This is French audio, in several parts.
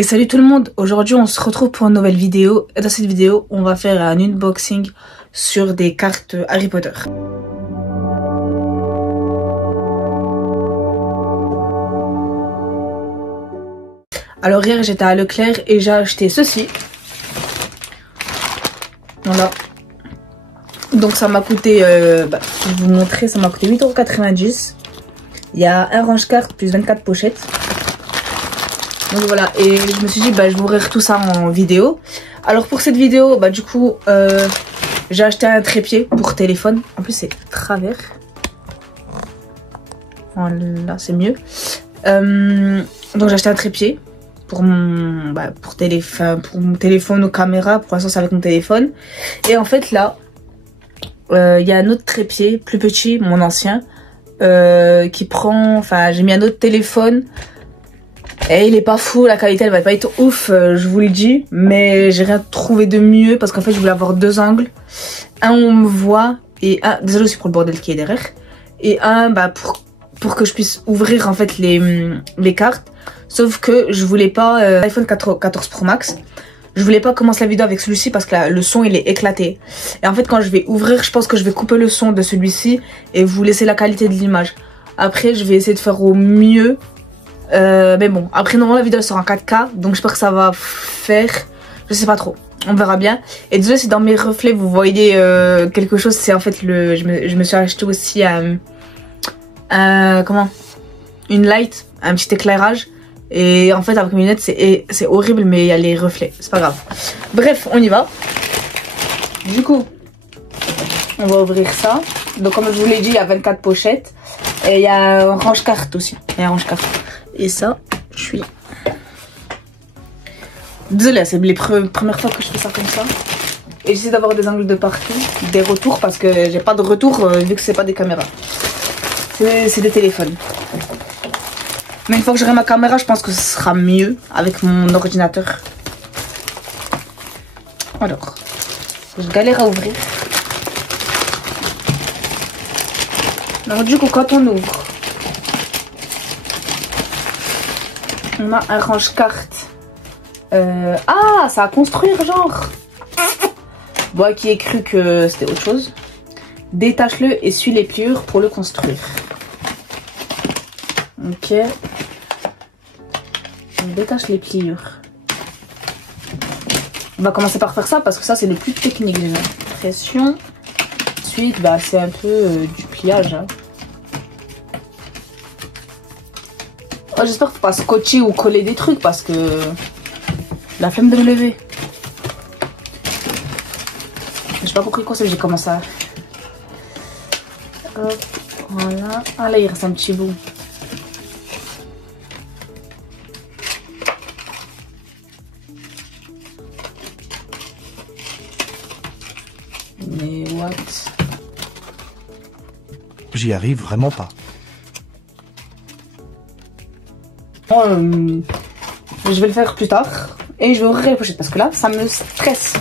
Et salut tout le monde, aujourd'hui on se retrouve pour une nouvelle vidéo. Et dans cette vidéo on va faire un unboxing sur des cartes Harry Potter. Alors hier j'étais à Leclerc et j'ai acheté ceci. Voilà. Donc ça m'a coûté, je vais vous montrer, ça m'a coûté 8,90 €. Il y a un range-carte plus 24 pochettes. Donc voilà, et je me suis dit je vais ouvrir tout ça en vidéo. Alors pour cette vidéo, du coup j'ai acheté un trépied pour téléphone. En plus c'est travers. Voilà, c'est mieux. Donc j'ai acheté un trépied pour mon téléphone ou caméra. Pour l'instant c'est avec mon téléphone. Et en fait là, il y a un autre trépied plus petit, mon ancien, qui prend, j'ai mis un autre téléphone. Et il est pas fou, la qualité elle va pas être ouf, je vous le dis. Mais j'ai rien trouvé de mieux parce qu'en fait je voulais avoir deux angles. Un où on me voit et un, désolé aussi pour le bordel qui est derrière. Et un pour que je puisse ouvrir en fait les cartes. Sauf que je voulais pas iPhone 14 Pro Max. Je voulais pas commencer la vidéo avec celui-ci parce que là, le son il est éclaté. Et en fait quand je vais ouvrir, je pense que je vais couper le son de celui-ci et vous laisser la qualité de l'image. Après je vais essayer de faire au mieux. Mais bon, après normalement la vidéo sera en 4K, donc j'espère que ça va faire, je sais pas trop, on verra bien. Et désolé si dans mes reflets vous voyez quelque chose, c'est en fait je me suis acheté aussi une light, un petit éclairage. Et en fait avec mes lunettes c'est horrible, mais il y a les reflets, c'est pas grave. Bref, on y va. Du coup on va ouvrir ça. Donc comme je vous l'ai dit, il y a 24 pochettes. Et il y a un range-carte aussi, il y a un range-carte. Et ça, je suis... Désolée, c'est les premières fois que je fais ça comme ça. Et j'essaie d'avoir des angles de partout, des retours, parce que j'ai pas de retour vu que c'est pas des caméras. C'est des téléphones. Mais une fois que j'aurai ma caméra, je pense que ce sera mieux avec mon ordinateur. Alors, je galère à ouvrir. Alors du coup, quand on ouvre, on a un range-carte. Ah, ça à construire, genre. Moi qui ai cru que c'était autre chose. Détache-le et suis les pliures pour le construire. Ok. On détache les pliures. On va commencer par faire ça parce que ça c'est le plus technique déjà. Pression. Ensuite, c'est un peu du pliage. Hein. Oh, j'espère qu'il ne faut pas scotcher ou coller des trucs parce que la flemme de me lever. J'ai pas compris quoi c'est que j'ai commencé à... Hop, voilà. Ah là il reste un petit bout. Mais what? J'y arrive vraiment pas. Je vais le faire plus tard et je vais ouvrir les pochettes parce que là ça me stresse.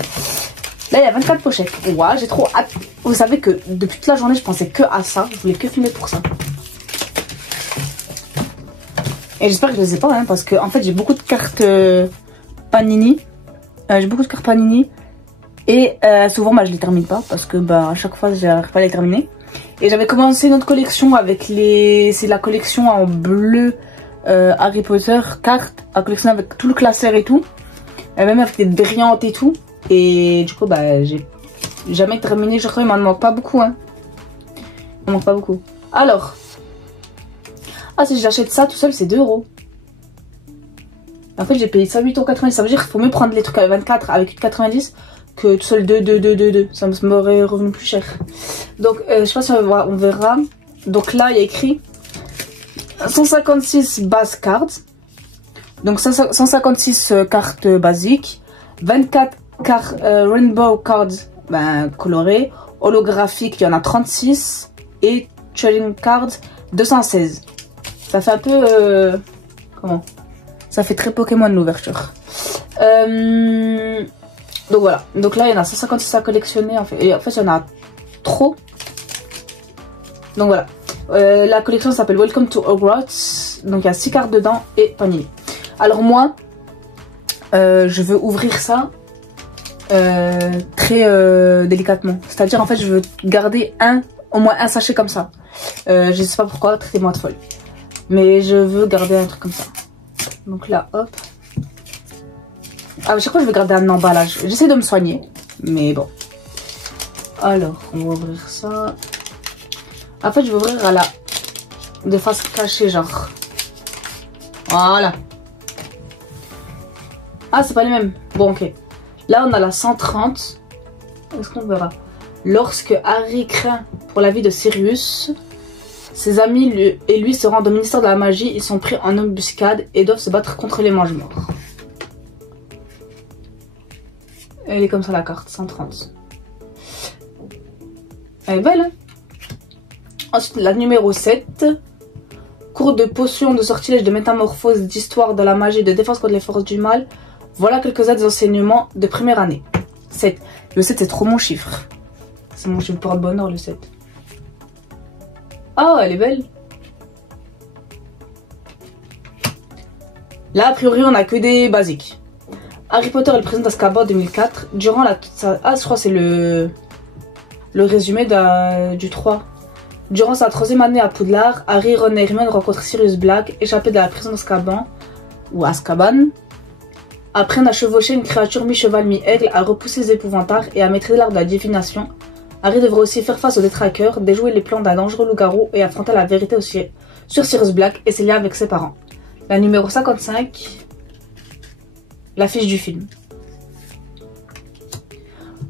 Là il y a 24 pochettes. Ouais, j'ai trop hâte. Vous savez que depuis toute la journée je pensais que à ça. Je voulais que filmer pour ça. Et j'espère que je les ai pas parce que en fait j'ai beaucoup de cartes Panini. J'ai beaucoup de cartes Panini. Et souvent je les termine pas parce que à chaque fois j'arrive pas à les terminer. Et j'avais commencé notre collection avec c'est la collection en bleu. Harry Potter cartes à collectionner avec tout le classeur et tout, même avec des brillantes et tout. Et du coup j'ai jamais terminé. Je crois qu'il m'en manque pas beaucoup il m'en manque pas beaucoup. Alors si j'achète ça tout seul c'est 2 €. En fait j'ai payé ça 8,90 €. Ça veut dire qu'il faut mieux prendre les trucs à 24 avec 8,90 que tout seul 2. Ça m'aurait revenu plus cher. Donc je sais pas si on verra. Donc là il y a écrit 156 base cards, donc 156 cartes basiques, 24 cartes rainbow cards colorées, holographiques il y en a 36 et trading cards 216. Ça fait un peu comment ça fait très Pokémon l'ouverture. Donc voilà, donc là il y en a 156 à collectionner en fait, et en fait il y en a trop. Donc voilà. La collection s'appelle Welcome to Hogwarts. Donc il y a 6 cartes dedans et Panini. Alors moi, je veux ouvrir ça très délicatement. C'est-à-dire en fait je veux garder au moins un sachet comme ça. Je sais pas pourquoi, traitez-moi de folle. Mais je veux garder un truc comme ça. Donc là, hop. Ah, chaque fois je veux garder un emballage. J'essaie de me soigner, mais bon. Alors, on va ouvrir ça. En fait, je vais ouvrir à de face cachée, genre. Voilà. Ah, c'est pas les mêmes. Bon, ok. Là, on a la 130. Est-ce qu'on verra? Lorsque Harry craint pour la vie de Sirius, ses amis et lui se rendent au ministère de la magie. Ils sont pris en embuscade et doivent se battre contre les mange-morts. Elle est comme ça la carte, 130. Elle est belle, hein? Ensuite, la numéro 7. Cours de potions, de sortilèges, de métamorphose, d'histoire de la magie, de défense contre les forces du mal. Voilà quelques-uns des enseignements de première année. 7. Le 7, c'est trop mon chiffre. C'est mon chiffre pour le bonheur, le 7. Oh, elle est belle. Là, a priori, on a que des basiques. Harry Potter et le président d'Azkaban 2004. Durant ah, je crois que c'est le résumé du 3. Durant sa 3e année à Poudlard, Harry, Ron et Hermione rencontrent Sirius Black, échappé de la prison d'Azkaban, ou Azkaban, apprennent à chevaucher une créature mi-cheval mi-aigle, à repousser les épouvantards et à maîtriser l'art de la divination. Harry devra aussi faire face aux détraqueurs, déjouer les plans d'un dangereux loup-garou et affronter la vérité aussi sur Sirius Black et ses liens avec ses parents. La numéro 55, l'affiche du film.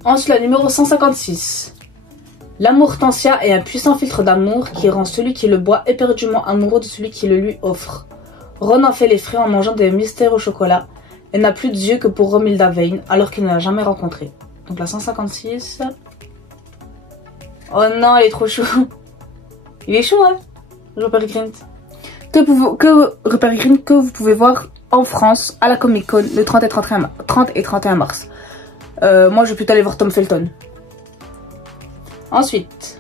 Ensuite, la numéro 156. L'amour-tensia est un puissant filtre d'amour qui rend celui qui le boit éperdument amoureux de celui qui le lui offre. Ron en fait les frais en mangeant des mystères au chocolat et n'a plus d'yeux que pour Romilda Vane alors qu'il ne l'a jamais rencontrée. Donc la 156. Oh non, il est trop chou. Il est chou, hein, Rupert Grint. Rupert Grint que vous pouvez voir en France à la Comic Con le 30 et 31 mars. Moi, je vais plutôt aller voir Tom Felton. Ensuite.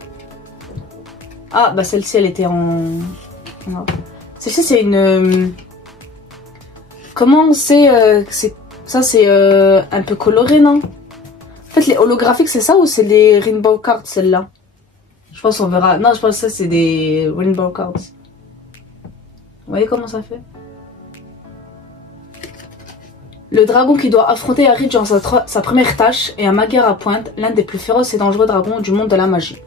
Ah, bah celle-ci, elle était en... Celle-ci, c'est une... Comment c'est... Ça, c'est un peu coloré, non? En fait, les holographiques, c'est ça ou c'est les Rainbow Cards, celle-là? Je pense qu'on verra. Non, je pense que ça, c'est des Rainbow Cards. Vous voyez comment ça fait? Le dragon qui doit affronter Harry durant sa première tâche est un Magyar à pointe, l'un des plus féroces et dangereux dragons du monde de la magie.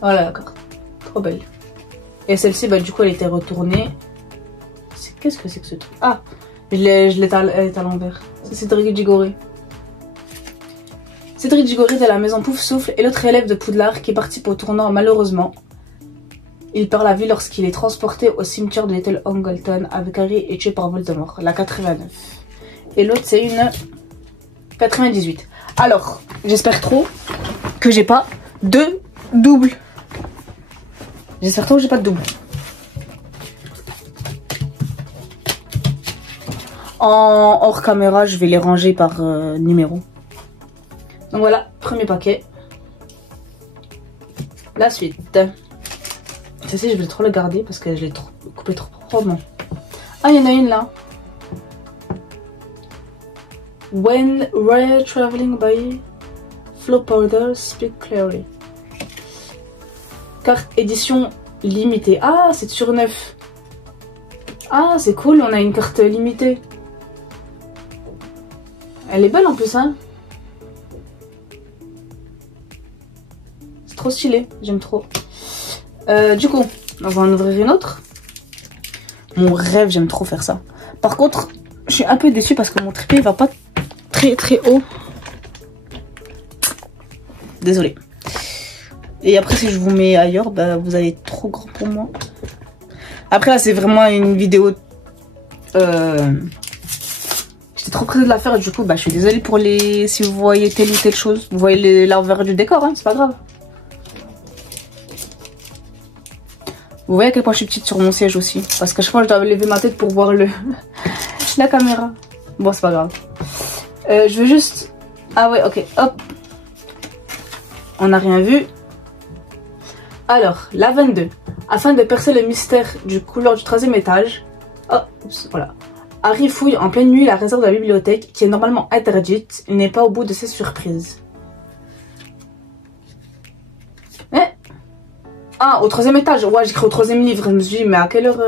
Voilà la carte. Trop belle. Et celle-ci, bah du coup, elle était retournée. Qu'est-ce que c'est que ce truc? Ah, elle est à l'envers. C'est Cédric Diggory. Cédric Diggory est à la maison Poufsouffle et l'autre élève de Poudlard qui participe au tournoi malheureusement. Il perd la vie lorsqu'il est transporté au cimetière de Little Angleton avec Harry et tué par Voldemort, la 89. Et l'autre c'est une 98. Alors, j'espère trop que j'ai pas de double. J'espère trop que j'ai pas de double. En hors caméra, je vais les ranger par numéro. Donc voilà, premier paquet. La suite. Celle-ci, je vais trop la garder parce que je l'ai coupé trop probablement. Ah, il y en a une là. When we're traveling by flow powder, speak clearly. Carte édition limitée. Ah, c'est sur 9. Ah, c'est cool, on a une carte limitée. Elle est belle en plus, hein. C'est trop stylé, j'aime trop. Du coup, on va en ouvrir une autre. Mon rêve, j'aime trop faire ça. Par contre, je suis un peu déçue parce que mon trépied va pas très haut. Désolée. Et après, si je vous mets ailleurs, bah, vous allez être trop grand pour moi. Après, là, c'est vraiment une vidéo... J'étais trop pressée de la faire et du coup, bah, je suis désolée pour les... Si vous voyez telle ou telle chose. Vous voyez l'envers du décor, hein, c'est pas grave. Vous voyez à quel point je suis petite sur mon siège aussi. Parce que chaque fois je dois lever ma tête pour voir la caméra. Bon, c'est pas grave. Je veux juste... Ah ouais, ok, hop. On n'a rien vu. Alors, la 22. Afin de percer le mystère du couloir du 3e étage. Oh, oups, voilà. Harry fouille en pleine nuit la réserve de la bibliothèque qui est normalement interdite. Il n'est pas au bout de ses surprises. Ah, au 3e étage. Ouais, j'écris au 3e livre. Je me suis dit, mais à quelle heure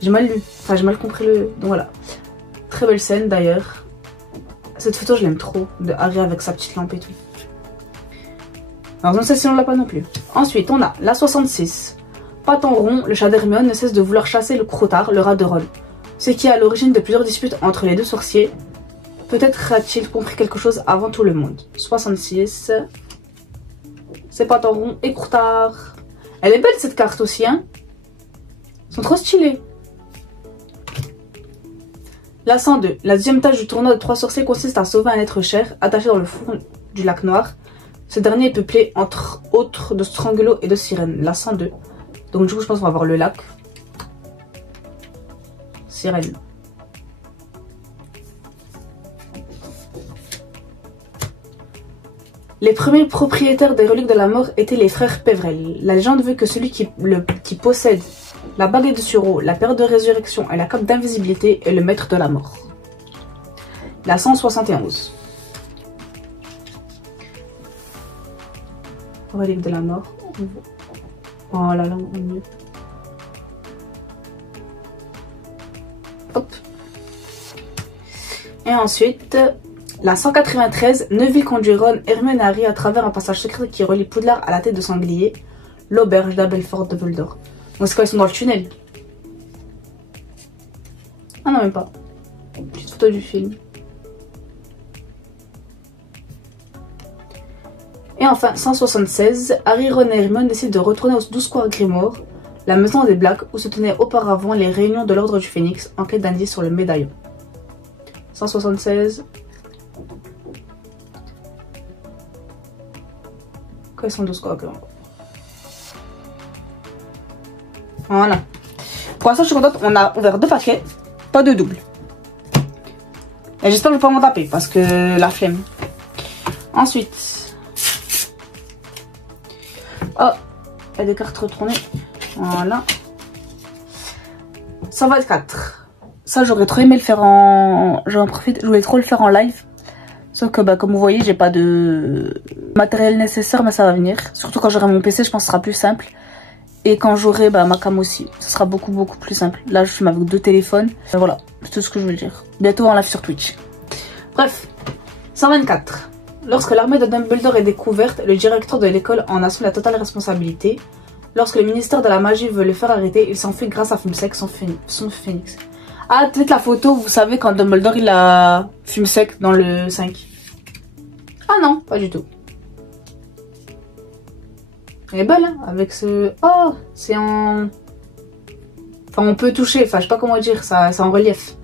j'ai mal lu. Enfin, j'ai mal compris le... Donc voilà. Très belle scène d'ailleurs. Cette photo, je l'aime trop. De Harry avec sa petite lampe et tout. Alors, non, celle-ci, on l'a pas non plus. Ensuite, on a la 66. Patent rond, le chat d'Hermione ne cesse de vouloir chasser le croutard, le rat de Ron. Ce qui est à l'origine de plusieurs disputes entre les deux sorciers. Peut-être a-t-il compris quelque chose avant tout le monde. 66. C'est Patent rond et croutard. Elle est belle cette carte aussi, hein. Ils sont trop stylés. La 102. La deuxième tâche du tournoi de 3 sorciers consiste à sauver un être cher attaché dans le fond du lac noir. Ce dernier est peuplé entre autres de strangulots et de sirènes. La 102. Donc du coup je pense qu'on va voir le lac. Sirène. Les premiers propriétaires des reliques de la mort étaient les frères Pévrel. La légende veut que celui qui possède la baguette de sureau, la paire de résurrection et la cape d'invisibilité est le maître de la mort. La 171. Relique de la mort. Oh là là, on mieux. Hop. Et ensuite... La 193, Neville conduit Ron, Hermione et Harry à travers un passage secret qui relie Poudlard à la tête de sanglier, l'auberge d'Aberforth Dumbledore. Donc c'est quoi, ils sont dans le tunnel? Ah non, même pas. Petite photo du film. Et enfin, 176, Harry, Ron et Hermione décident de retourner au 12 Square Grimoire, la maison des Blacks où se tenaient auparavant les réunions de l'Ordre du Phénix, en quête d'indices sur le médaillon. 176... Quels sont 12 quoi. Voilà. Pour l'instant, je suis contente. On a ouvert 2 paquets, pas de double. Et j'espère que je vais pas m'en taper parce que la flemme. Ensuite. Oh, il y a des cartes retournées. Voilà. 124. Ça, j'aurais trop aimé le faire en... J'en profite, je voulais trop le faire en live. Sauf que bah, comme vous voyez, j'ai pas de matériel nécessaire, mais ça va venir. Surtout quand j'aurai mon PC, je pense que ce sera plus simple. Et quand j'aurai bah, ma cam aussi, ce sera beaucoup plus simple. Là, je filme avec 2 téléphones. Voilà, c'est tout ce que je veux dire. Bientôt en live sur Twitch. Bref, 124. Lorsque l'armée de Dumbledore est découverte, le directeur de l'école en assume la totale responsabilité. Lorsque le ministère de la magie veut le faire arrêter, il s'enfuit grâce à Fumsec, son phénix. Ah, peut-être la photo, vous savez, quand Dumbledore il a Fumsec dans le 5. Ah non, pas du tout. Elle est belle, hein, avec ce... Oh, c'est en... Enfin, on peut toucher, enfin, je sais pas comment dire, ça, c'est en relief.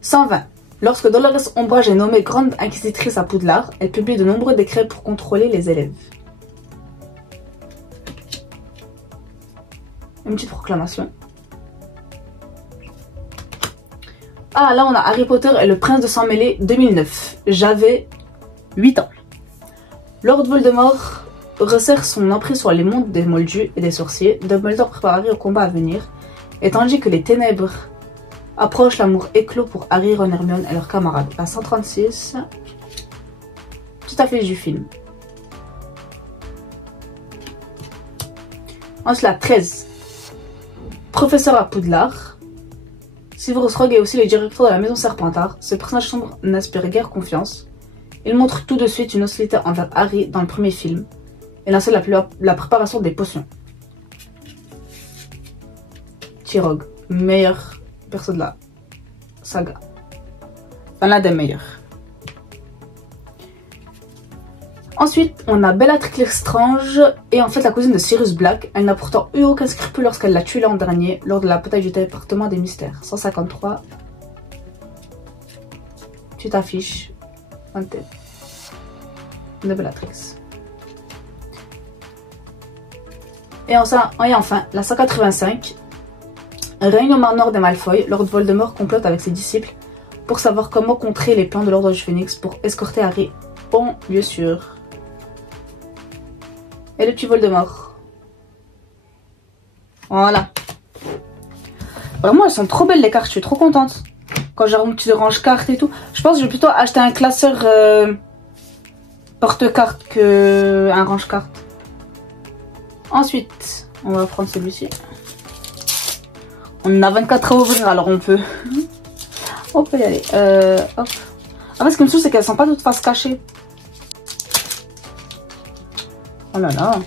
120. Lorsque Dolores Umbridge est nommée grande inquisitrice à Poudlard, elle publie de nombreux décrets pour contrôler les élèves. Une petite proclamation. Ah, là, on a Harry Potter et le Prince de Sang-Mêlé 2009. J'avais 8 ans. Lord Voldemort resserre son emprise sur les mondes des Moldus et des sorciers. Dumbledore prépare Harry au combat à venir. Et tandis que les ténèbres approchent, l'amour éclot pour Harry, Ron, Hermione et leurs camarades. La 136. Toute affiche du film. Ensuite, la 13. Professeur à Poudlard. Severus Rogue est aussi le directeur de la maison Serpentard. Ce personnage sombre n'inspire guère confiance. Il montre tout de suite une hostilité envers Harry dans le premier film. Et lance la préparation des potions. T-Rogue, meilleur perso de la saga. Enfin, l'un des meilleurs. Ensuite, on a Bellatrix Lestrange et en fait la cousine de Sirius Black. Elle n'a pourtant eu aucun scrupule lorsqu'elle l'a tué l'an dernier lors de la bataille du département des mystères. 153. Tu t'affiches. En tête de Bellatrix. Et enfin, la 185. Réunion manoir des Malfoy. Lord Voldemort complote avec ses disciples pour savoir comment contrer les plans de l'Ordre du Phénix pour escorter Harry en lieu sûr. Et le petit Voldemort. Voilà. Vraiment, elles sont trop belles les cartes, je suis trop contente. Quand tu ranges cartes et tout. Je pense que je vais plutôt acheter un classeur porte-cartes que un range-cartes. Ensuite, on va prendre celui-ci. On a 24 à ouvrir, alors on peut. On peut y aller. Hop. Après, ce qui me saoule, c'est qu'elles sont pas toutes face cachée. Oh là là.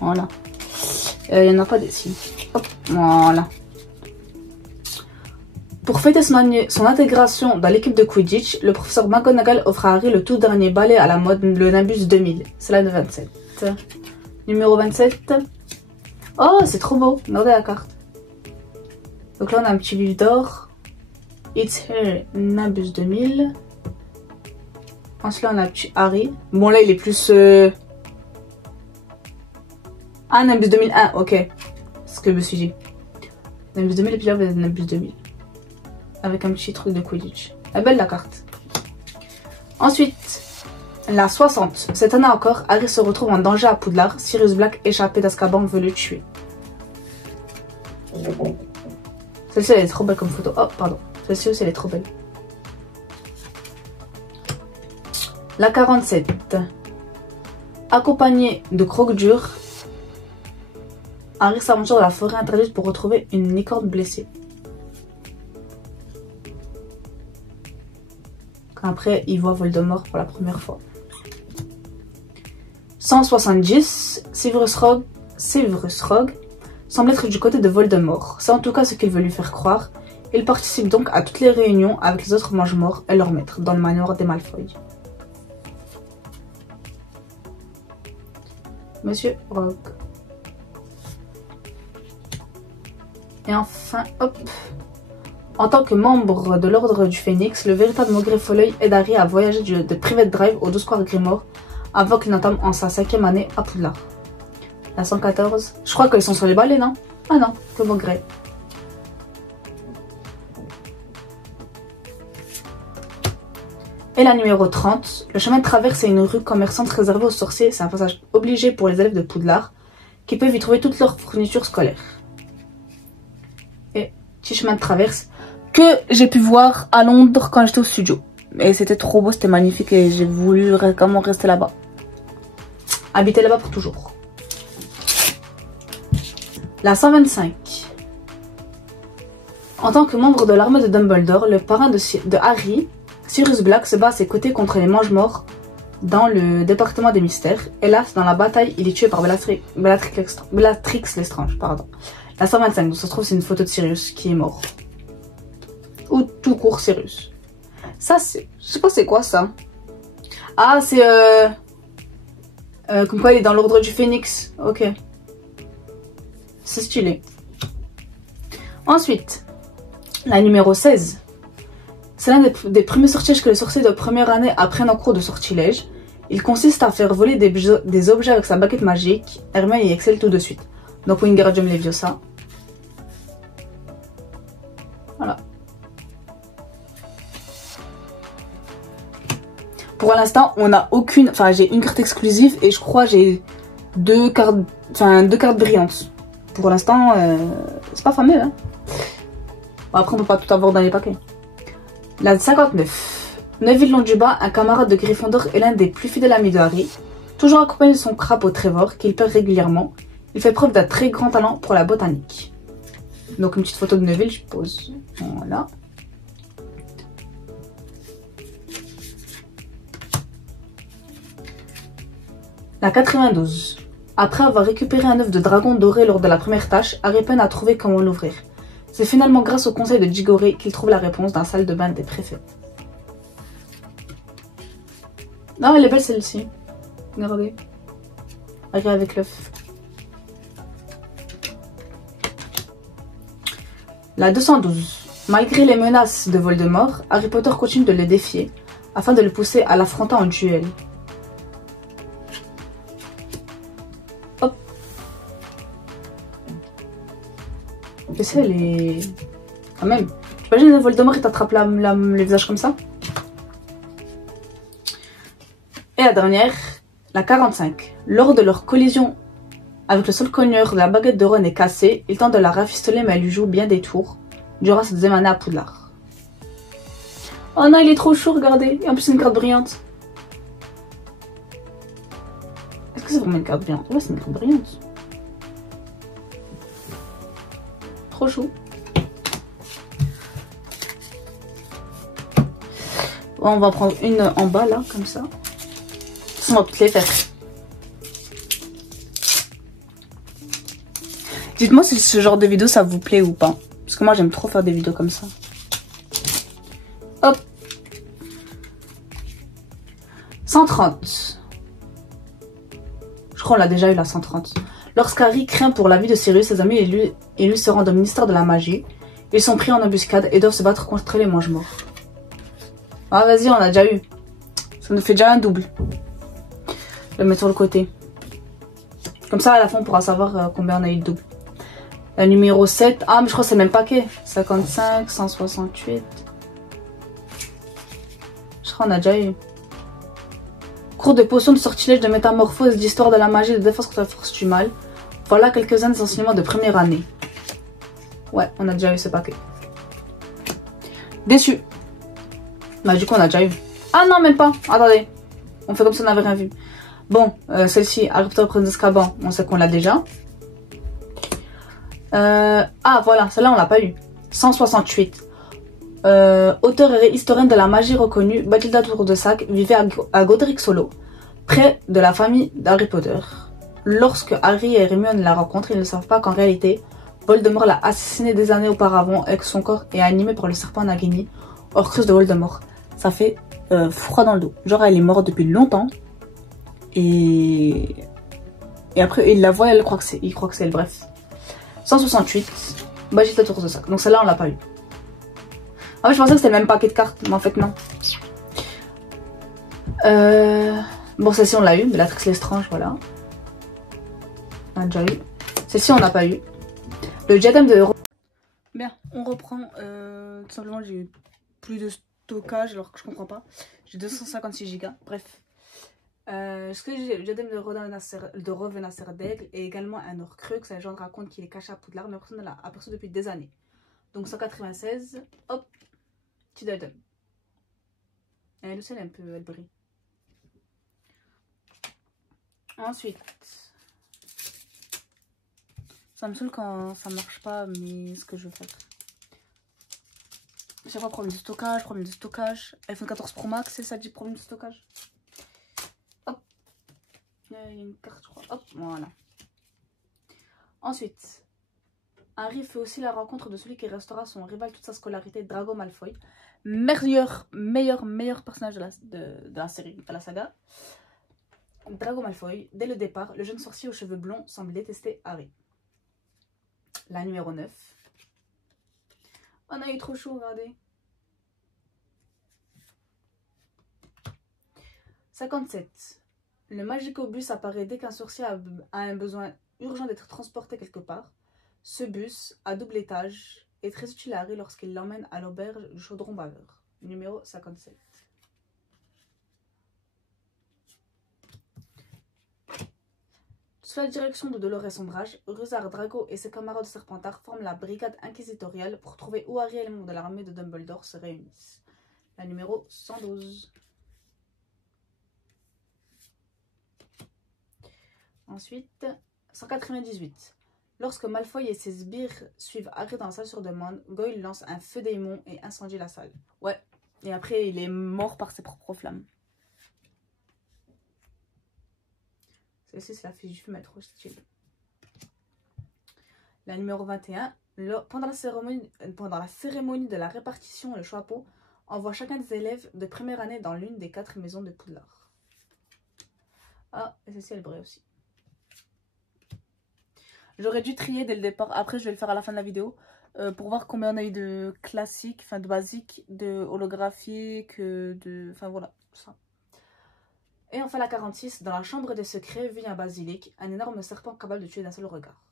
Voilà. Il n'y en a pas d'ici. Hop, voilà. Pour fêter son intégration dans l'équipe de Quidditch, le professeur McGonagall offre à Harry le tout dernier balai à la mode, le Nimbus 2000. C'est la de 27. Numéro 27. Oh, c'est trop beau. Regardez la carte. Donc là, on a un petit livre d'or. It's here, Nimbus 2000. Ensuite, là, on a un petit Harry. Bon, là, il est plus... Ah, Nimbus 2001, ok. C'est ce que je me suis dit. Nimbus 2000 et puis là, vous avez Nimbus 2000. Avec un petit truc de Quidditch. Elle est belle la carte. Ensuite, la 60. Cette année encore, Harry se retrouve en danger à Poudlard. Sirius Black, échappé d'Azkaban, veut le tuer. Celle-ci, elle est trop belle comme photo. Oh, pardon. Celle-ci aussi, elle est trop belle. La 47. Accompagné de Croque-Dur, Harry s'aventure dans la forêt interdite pour retrouver une licorne blessée. Après, il voit Voldemort pour la première fois. 170. Severus Rogue semble être du côté de Voldemort. C'est en tout cas ce qu'il veut lui faire croire. Il participe donc à toutes les réunions avec les autres mange-morts et leurs maîtres dans le manoir des Malfoy. Monsieur Rogue. Et enfin, hop. En tant que membre de l'Ordre du Phénix, le véritable Maugrey Folleuil aide Harry à voyager de Private Drive au 12 Square Grimoire avant qu'il n'entame en sa 5e année à Poudlard. La 114. Je crois qu'ils sont sur les balais, non? Ah non, que Maugrey. Et la numéro 30. Le chemin de traverse est une rue commerçante réservée aux sorciers. C'est un passage obligé pour les élèves de Poudlard qui peuvent y trouver toutes leurs fournitures scolaires. Et petit chemin de traverse que j'ai pu voir à Londres quand j'étais au studio. Et c'était trop beau, c'était magnifique et j'ai voulu vraiment rester là-bas. Habiter là-bas pour toujours. La 125. En tant que membre de l'armée de Dumbledore, le parrain de Harry, Sirius Black, se bat à ses côtés contre les Mange-Morts dans le département des mystères. Hélas, dans la bataille, il est tué par Bellatrix Lestrange. Pardon. La 125, donc ça se trouve c'est une photo de Sirius qui est mort. Ou tout court Sirius. Ça c'est... Je sais pas c'est quoi ça. Ah c'est... comme quoi il est dans l'ordre du Phénix. Ok. C'est stylé. Ensuite, la numéro 16. C'est l'un des premiers sortilèges que les sorciers de première année apprennent en cours de sortilège. Il consiste à faire voler des objets avec sa baguette magique. Hermione y excelle tout de suite. Donc Wingardium Leviosa. Voilà. Pour l'instant, on n'a aucune... Enfin, j'ai une carte exclusive et je crois j'ai deux cartes brillantes. Pour l'instant, c'est pas fameux, hein. Bon, après, on peut pas tout avoir dans les paquets. La 59. Neville Londubat, un camarade de Gryffondor et l'un des plus fidèles amis de Harry. Toujours accompagné de son crapaud Trevor, qu'il perd régulièrement. Il fait preuve d'un très grand talent pour la botanique. Donc une petite photo de Neville, je pose. Voilà. La 92. Après avoir récupéré un œuf de dragon doré lors de la première tâche, Harry peine à trouver comment l'ouvrir. C'est finalement grâce au conseil de Diggory qu'il trouve la réponse dans la salle de bain des préfets. Non, elle est belle celle-ci. Regardez. Harry avec l'œuf. La 212. Malgré les menaces de Voldemort, Harry Potter continue de le défier afin de le pousser à l'affronter en duel. Hop. Et ça, elle est... Quand même. T'imagines Voldemort il t'attrape le visage comme ça? Et la dernière, la 45. Lors de leur collision avec le seul cogneur de la baguette de Ron est cassée, il tente de la rafistoler mais elle lui joue bien des tours. durant sa deuxième année à Poudlard. Oh non, il est trop chaud, regardez. Et en plus, c'est une carte brillante. Est-ce que c'est vraiment une carte brillante? Ouais, c'est une carte brillante. Trop chaud. On va prendre une en bas, là, comme ça. On va peut-être les faire. Dites-moi si ce genre de vidéo, ça vous plaît ou pas. Parce que moi, j'aime trop faire des vidéos comme ça. Hop. 130. Je crois qu'on l'a déjà eu, la 130. Lorsqu'Harry craint pour la vie de Sirius, ses amis et lui se rendent au ministère de la magie. Ils sont pris en embuscade et doivent se battre contre les mange-morts. Ah, vas-y, on a déjà eu. Ça nous fait déjà un double. Je le mets sur le côté. Comme ça, à la fin, on pourra savoir combien on a eu de double. La numéro 7. Ah, mais je crois que c'est le même paquet. 55, 168. Je crois qu'on a déjà eu. Cours de potions, de sortilèges, de métamorphose, d'histoire de la magie, de défense contre la force du mal. Voilà quelques-uns des enseignements de première année. Ouais, on a déjà eu ce paquet. Déçu. Bah, du coup, on a déjà eu. Ah non, même pas. Attendez. On fait comme si on n'avait rien vu. Bon, celle-ci, Harry Potter Prince d'Azkaban, on sait qu'on l'a déjà. Ah, voilà, celle-là, on l'a pas eu. 168. Auteur et historienne de la magie reconnue, Bathilda Tour-de-Sac vivait à Godric Hollow, près de la famille d'Harry Potter. Lorsque Harry et Hermione la rencontrent, ils ne savent pas qu'en réalité, Voldemort l'a assassiné des années auparavant et que son corps est animé par le serpent Nagini, Horcrux de Voldemort. Ça fait froid dans le dos. Genre, elle est morte depuis longtemps. Et après, il la voit, il croit que c'est elle, bref. 168, Bathilda Tour-de-Sac. Donc celle-là, on l'a pas eu. En fait, je pensais que c'était le même paquet de cartes, mais en fait, non. Bon, celle-ci, on l'a eu. Bellatrix Lestrange, voilà. On a déjà eu. Celle-ci, on n'a pas eu. Le diadème de... Bien, on reprend. Tout simplement, j'ai eu plus de stockage, alors que je comprends pas. J'ai 256 Go. Bref. Ce que j'ai, le diadème de Rowena Serdaigle et également un Horcrux. La légende raconte qu'il est caché à Poudlard, mais personne ne l'a aperçu depuis des années. Donc 196. Hop. Petit diadème. Elle aussi, elle est un peu, elle brille. Ensuite, ça me saoule quand ça marche pas, mais ce que je veux faire. Chaque fois, problème de stockage. iPhone 14 Pro Max, c'est ça dit problème de stockage. Hop. Il y a une carte, je crois. Hop, voilà. Ensuite, Harry fait aussi la rencontre de celui qui restera son rival toute sa scolarité, Drago Malfoy. Meilleur personnage de la série, de la saga. Drago Malfoy, dès le départ, le jeune sorcier aux cheveux blonds semble détester Harry. La numéro 9. Oh non, il est trop chaud, regardez. 57. Le Magicobus apparaît dès qu'un sorcier a un besoin urgent d'être transporté quelque part. Ce bus, à double étage, est très utile à Harry lorsqu'il l'emmène à l'auberge du Chaudron Baveur. Numéro 57. Sous la direction de Dolores Ombrage, Rusard, Drago et ses camarades Serpentards forment la brigade inquisitoriale pour trouver où Harry et les membres de l'armée de Dumbledore se réunissent. La numéro 112. Ensuite, 198. Lorsque Malfoy et ses sbires suivent Harry dans la salle sur demande, Goyle lance un feu démon et incendie la salle. Ouais, et après il est mort par ses propres flammes. Celle-ci, c'est la fiche du film, elle est trop stylée. La numéro 21. Pendant la cérémonie de la répartition, le chapeau envoie chacun des élèves de première année dans l'une des 4 maisons de Poudlard. Ah, et celle-ci, elle brille aussi. J'aurais dû trier dès le départ. Après, je vais le faire à la fin de la vidéo. Pour voir combien on a eu de classiques, enfin de basiques, de holographiques, enfin voilà, tout ça. Et enfin la 46, dans la chambre des secrets vit un basilic, un énorme serpent capable de tuer d'un seul regard.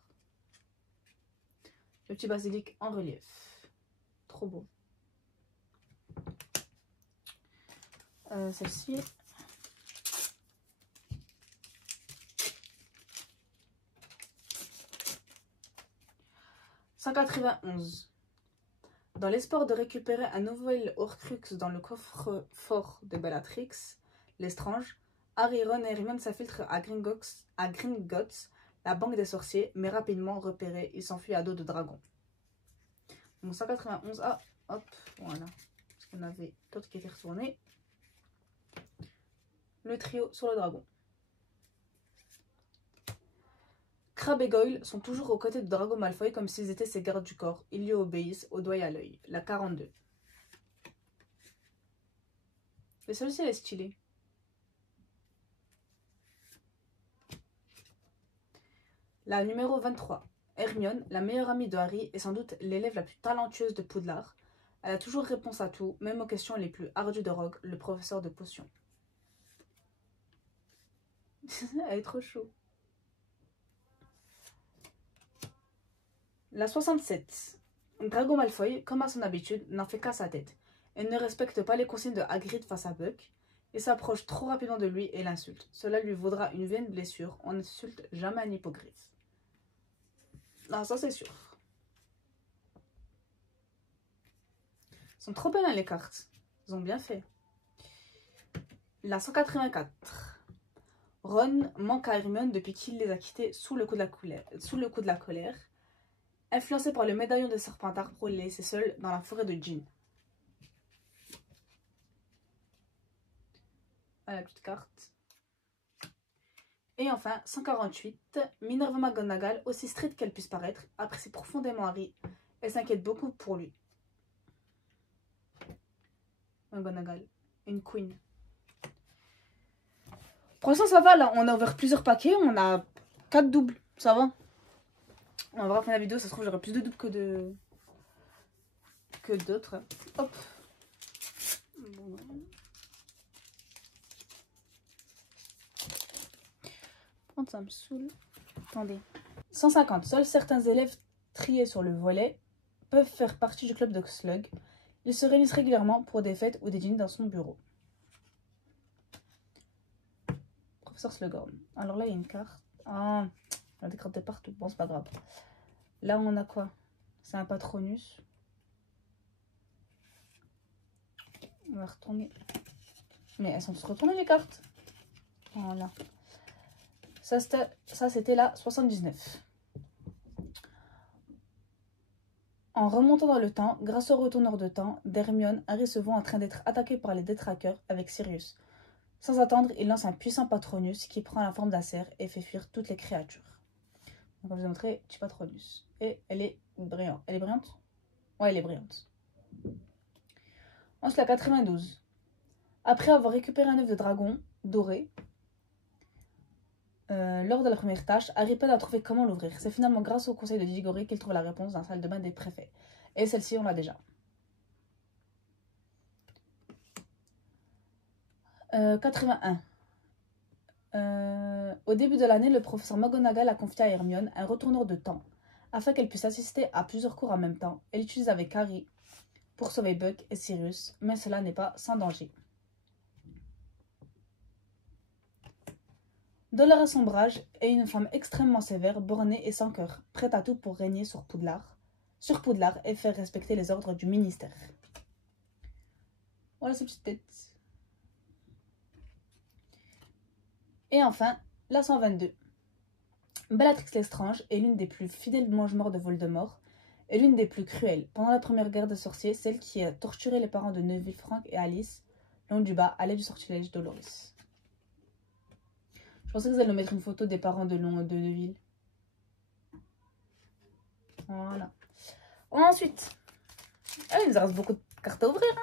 Le petit basilic en relief. Trop beau. Celle-ci. « 191. Dans l'espoir de récupérer un nouvel Horcrux dans le coffre-fort de Bellatrix Lestrange, Harry, Ron et Hermione s'infiltrent à Gringotts, la banque des sorciers, mais rapidement repérés, ils s'enfuient à dos de dragon. Donc 191, ah, hop, voilà. Parce qu'on avait d'autres qui étaient retournés. Le trio sur le dragon. Crabbe et Goyle sont toujours aux côtés de Drago Malfoy comme s'ils étaient ses gardes du corps. Ils lui obéissent au doigt et à l'œil. La 42. Mais celle-ci, elle est stylée. La numéro 23. Hermione, la meilleure amie de Harry, est sans doute l'élève la plus talentueuse de Poudlard. Elle a toujours réponse à tout, même aux questions les plus ardues de Rogue, le professeur de potions. Elle est trop chaude. La 67. Drago Malfoy, comme à son habitude, n'en fait qu'à sa tête. Elle ne respecte pas les consignes de Hagrid face à Buck. Il s'approche trop rapidement de lui et l'insulte. Cela lui vaudra une vaine blessure. On n'insulte jamais un hippogriffe. Non, ça c'est sûr. Ils sont trop belles les cartes. Ils ont bien fait. La 184. Ron manque à Hermione depuis qu'il les a quittés sous le coup de la colère. Influencé par le médaillon de Serpentard pour les laisser seuls dans la forêt de Jean. Voilà la petite carte. Et enfin, 148. Minerva McGonagall, aussi stricte qu'elle puisse paraître, apprécie profondément Harry et s'inquiète beaucoup pour lui. McGonagall, une queen. Pour l'instant, ça va là. On a ouvert plusieurs paquets. On a 4 doubles. Ça va. On va voir après la vidéo. Ça se trouve, j'aurai plus de doubles que d'autres. Hop. Bon. Ça me saoule. Attendez. 150. Seuls certains élèves triés sur le volet peuvent faire partie du club de Slug. Ils se réunissent régulièrement pour des fêtes ou des dîners dans son bureau. Professeur Slughorn. Alors là, il y a une carte. Ah, on a des cartes de partout. Bon, c'est pas grave. Là, on a quoi? C'est un Patronus. On va retourner. Mais elles sont toutes retournées, les cartes. Voilà. Ça, c'était la 79. En remontant dans le temps, grâce au retourneur de temps d'Hermione, Harry se voit en train d'être attaqué par les détraqueurs avec Sirius. Sans attendre, il lance un puissant Patronus qui prend la forme d'Acer et fait fuir toutes les créatures. Donc, on va vous montrer petit Patronus. Et elle est brillante. Elle est brillante? Ouais, elle est brillante. Ensuite, la 92. Après avoir récupéré un œuf de dragon doré, lors de la première tâche, Harry peine à trouver comment l'ouvrir. C'est finalement grâce au conseil de Diggory qu'il trouve la réponse dans la salle de bain des préfets. Et celle-ci, on l'a déjà. 81. Au début de l'année, le professeur McGonagall a confié à Hermione un retourneur de temps, afin qu'elle puisse assister à plusieurs cours en même temps. Elle l'utilise avec Harry pour sauver Buck et Sirius, mais cela n'est pas sans danger. Dolores Umbridge est une femme extrêmement sévère, bornée et sans cœur, prête à tout pour régner sur Poudlard et faire respecter les ordres du ministère. Voilà sa petite tête. Et enfin, la 122. Bellatrix Lestrange est l'une des plus fidèles mange-morts de Voldemort et l'une des plus cruelles. Pendant la première guerre des sorciers, celle qui a torturé les parents de Neville, Frank et Alice, long du bas, à l'aide du sortilège Dolores. Je pensais que vous allez nous mettre une photo des parents de Neville. Voilà. Ensuite, il nous reste beaucoup de cartes à ouvrir. Hein.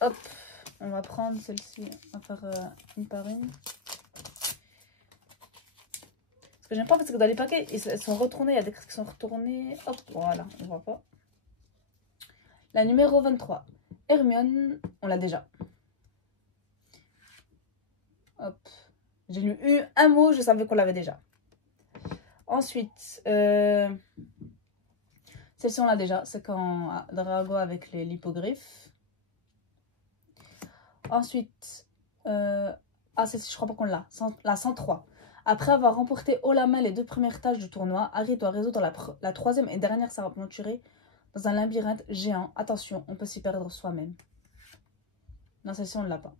Hop, on va prendre celle-ci. On va faire une par une. Ce que j'aime pas, c'est que dans les paquets, ils sont retournés. Il y a des cartes qui sont retournées. Hop, voilà, on voit pas. La numéro 23. Hermione, on l'a déjà. Hop. J'ai lu un mot, je savais qu'on l'avait déjà. Ensuite, celle-ci on l'a déjà, c'est quand Drago avec l'hippogriffe. Ensuite, celle-ci je crois pas qu'on l'a, la 103. Après avoir remporté haut la main les 2 premières tâches du tournoi, Harry doit résoudre la troisième et dernière s'aventurer dans un labyrinthe géant. Attention, on peut s'y perdre soi-même. Non, celle-ci, on ne l'a pas.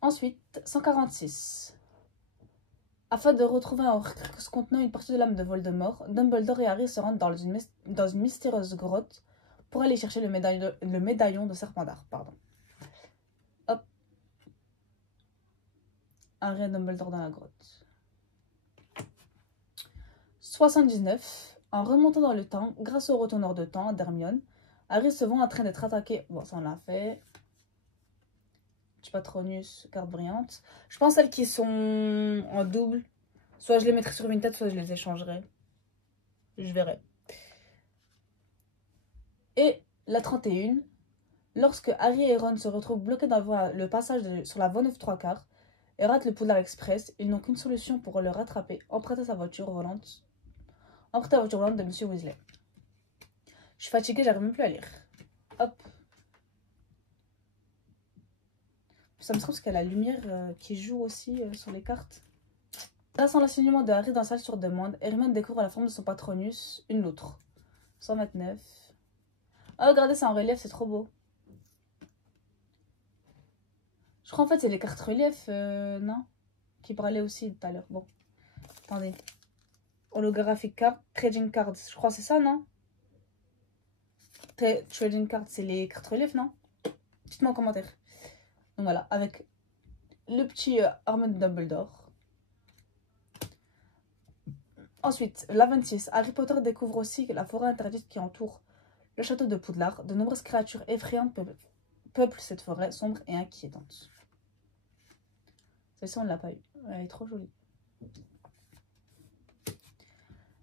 Ensuite, 146. Afin de retrouver un horcrux contenant une partie de l'âme de Voldemort, Dumbledore et Harry se rendent dans une mystérieuse grotte pour aller chercher le médaillon de Serpentard. Pardon. Hop. Harry et Dumbledore dans la grotte. 79. En remontant dans le temps, grâce au retourneur de temps d'Hermione, Harry se voit en train d'être attaqué. Bon, ça on l'a fait. Patronus, carte brillante. Je pense celles qui sont en double. Soit je les mettrai sur une tête, soit je les échangerai. Je verrai. Et la 31. Lorsque Harry et Ron se retrouvent bloqués dans le passage sur la voie 9 3/4 et ratent le Poudlard Express, ils n'ont qu'une solution pour le rattraper, emprunter la voiture volante de Monsieur Weasley. Je suis fatiguée, j'arrive même plus à lire. Hop. Ça me semble qu'il y a la lumière qui joue aussi sur les cartes. Grâce à l'enseignement de Harry dans Salle sur demande, Hermione découvre la forme de son Patronus, une loutre. 129. Oh, regardez, c'est en relief, c'est trop beau. Je crois en fait c'est les cartes relief, non? Qui parlaient aussi tout à l'heure. Bon, attendez. Holographic card, trading cards. Je crois que c'est ça, non? Trading cards, c'est les cartes relief, non? Dites-moi en commentaire. Donc voilà, avec le petit arme de Dumbledore. Ensuite, la 26. Harry Potter découvre aussi que la forêt interdite qui entoure le château de Poudlard, de nombreuses créatures effrayantes peuplent cette forêt sombre et inquiétante. Celle-ci, on ne l'a pas eu. Elle est trop jolie.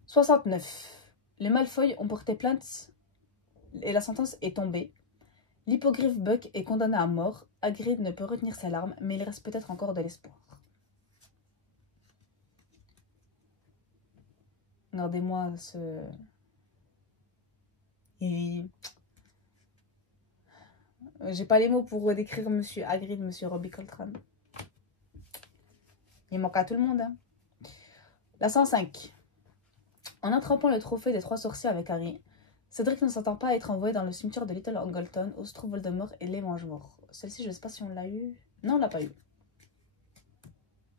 69. Les Malfoy ont porté plainte et la sentence est tombée. L'hippogriffe Buck est condamné à mort. Hagrid ne peut retenir ses larmes, mais il reste peut-être encore de l'espoir. Regardez-moi ce... J'ai pas les mots pour décrire Monsieur Hagrid, Monsieur Robbie Coltrane. Il manque à tout le monde. Hein. La 105. En attrapant le trophée des 3 sorciers avec Harry, Cédric ne s'attend pas à être envoyé dans le cimetière de Little Angleton où se trouvent Voldemort et les Mange-Morts. Celle-ci, je ne sais pas si on l'a eu. Non, on l'a pas eu.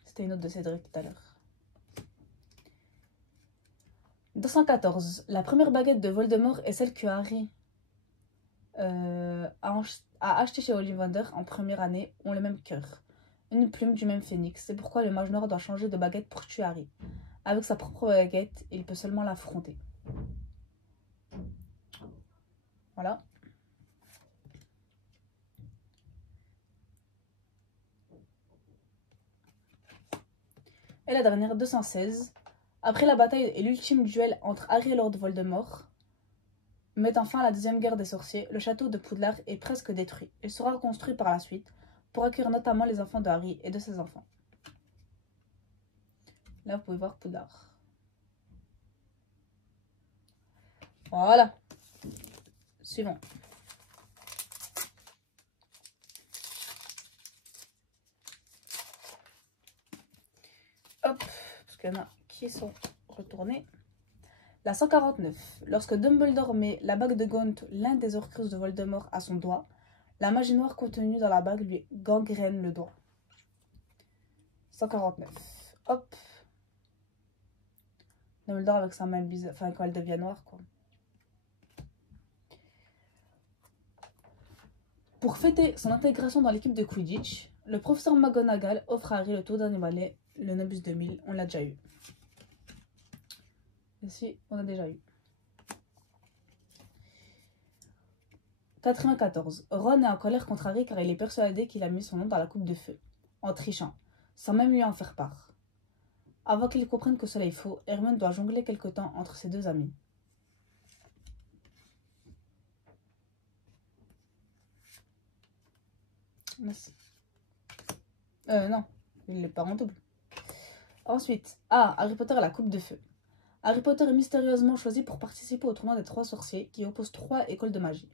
C'était une autre de Cédric tout à l'heure. 214. La première baguette de Voldemort est celle que Harry a achetée chez Ollivander en première année, ont le même cœur. Une plume du même phénix. C'est pourquoi le mage noir doit changer de baguette pour tuer Harry. Avec sa propre baguette, il peut seulement l'affronter. Voilà. Et la dernière, 216. Après la bataille et l'ultime duel entre Harry et Lord Voldemort, mettant fin à la deuxième guerre des sorciers, le château de Poudlard est presque détruit. Il sera reconstruit par la suite pour accueillir notamment les enfants de Harry et de ses enfants. Là, vous pouvez voir Poudlard. Voilà. Suivant. Hop, parce qu'il y en a qui sont retournés. La 149. Lorsque Dumbledore met la bague de Gaunt, l'un des Horcruxes de Voldemort, à son doigt, la magie noire contenue dans la bague lui gangrène le doigt. 149. Hop. Dumbledore avec sa main bizarre, enfin quand elle devient noire, quoi. Pour fêter son intégration dans l'équipe de Quidditch, le professeur McGonagall offre à Harry le tout dernier balai, le Nimbus 2000. On l'a déjà eu. Ici, on a déjà eu. 94. Ron est en colère contre Harry car il est persuadé qu'il a mis son nom dans la coupe de feu, en trichant, sans même lui en faire part. Avant qu'il comprenne que cela est faux, Hermione doit jongler quelque temps entre ses deux amis. Non, il n'est pas en double. Ensuite, Harry Potter à la coupe de feu. Harry Potter est mystérieusement choisi pour participer au tournoi des 3 sorciers qui opposent 3 écoles de magie.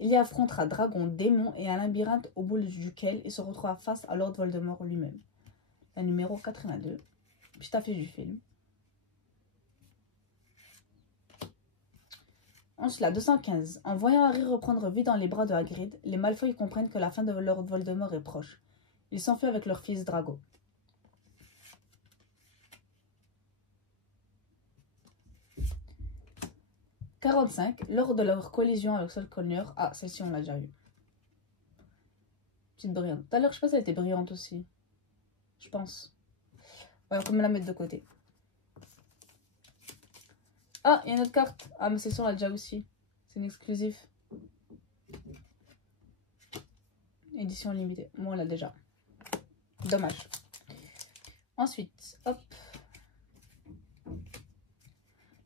Il y affrontera dragon, démon et un labyrinthe au bout duquel il se retrouvera face à Lord Voldemort lui-même. La numéro 82. Petite affiche du film. Ensuite, la 215. En voyant Harry reprendre vie dans les bras de Hagrid, les Malfoy comprennent que la fin de Lord Voldemort est proche. Ils s'enfuient avec leur fils Drago. « 45. Lors de leur collision avec Sol Connor... Ah, celle-ci, on l'a déjà eue. Petite brillante. Tout à l'heure, je sais pas si elle était brillante aussi. Je pense. Ouais, on peut me la mettre de côté. Ah, il y a une autre carte. Ah, mais celle-ci, on l'a déjà aussi. C'est une exclusive. Édition limitée. Moi, on l'a déjà. Dommage. Ensuite, hop.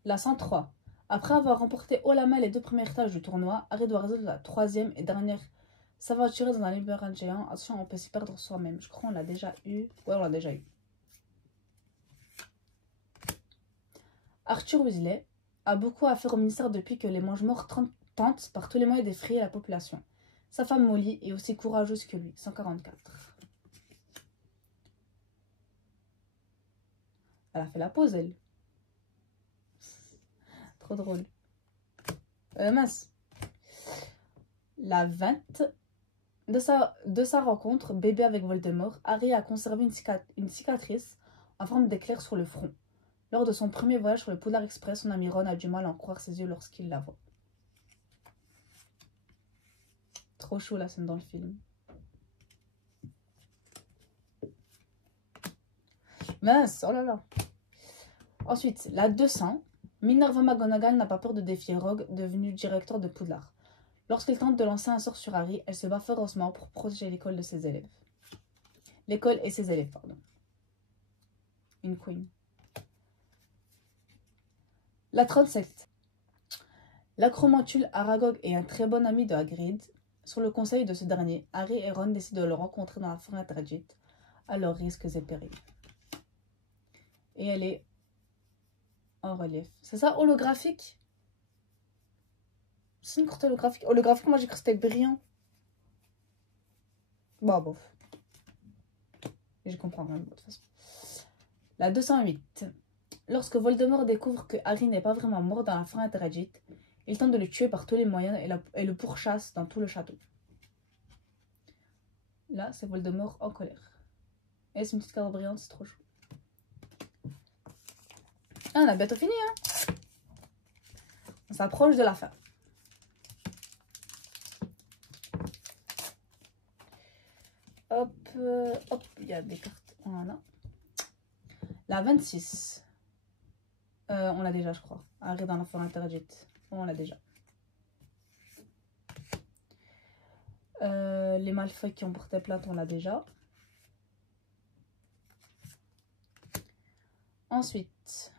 La 103. Après avoir remporté haut la main les 2 premières tâches du tournoi, Harry doit résoudre la 3e et dernière s'aventurer dans un labyrinthe géant. Attention, on peut s'y perdre soi-même. Je crois qu'on l'a déjà eu. Ouais, on l'a déjà eu. Arthur Weasley a beaucoup à faire au ministère depuis que les Mange-Morts tentent par tous les moyens d'effrayer la population. Sa femme Molly est aussi courageuse que lui. 144. Elle a fait la pause, elle. Trop drôle. Mince. La 20. De sa rencontre, bébé avec Voldemort, Harry a conservé une cicatrice en forme d'éclair sur le front. Lors de son premier voyage sur le Poudlard Express, son ami Ron a du mal à en croire ses yeux lorsqu'il la voit. Trop chaud la scène dans le film. Mince, oh là là. Ensuite, la 200. Minerva McGonagall n'a pas peur de défier Rogue, devenu directeur de Poudlard. Lorsqu'il tente de lancer un sort sur Harry, elle se bat férocement pour protéger l'école de ses élèves. L'école et ses élèves, pardon. Une queen. La 37. L'acromantule Aragog est un très bon ami de Hagrid. Sur le conseil de ce dernier, Harry et Ron décident de le rencontrer dans la forêt interdite, à leurs risques et périls. Et elle est en relief. C'est ça, holographique? C'est une courte holographique. Holographique, moi j'ai cru que c'était brillant. Bon, bof. Je comprends rien de toute façon. La 208. Lorsque Voldemort découvre que Harry n'est pas vraiment mort dans la forêt interdite, il tente de le tuer par tous les moyens et le pourchasse dans tout le château. Là, c'est Voldemort en colère. Et c'est une petite carte brillante, c'est trop chou. Ah, on a bientôt fini, hein. On s'approche de la fin. Hop, hop, il y a des cartes. Voilà. La 26. On l'a déjà, je crois. Harry dans la forêt interdite. On l'a déjà. Les Malfoy qui ont porté plainte, on l'a déjà. Ensuite,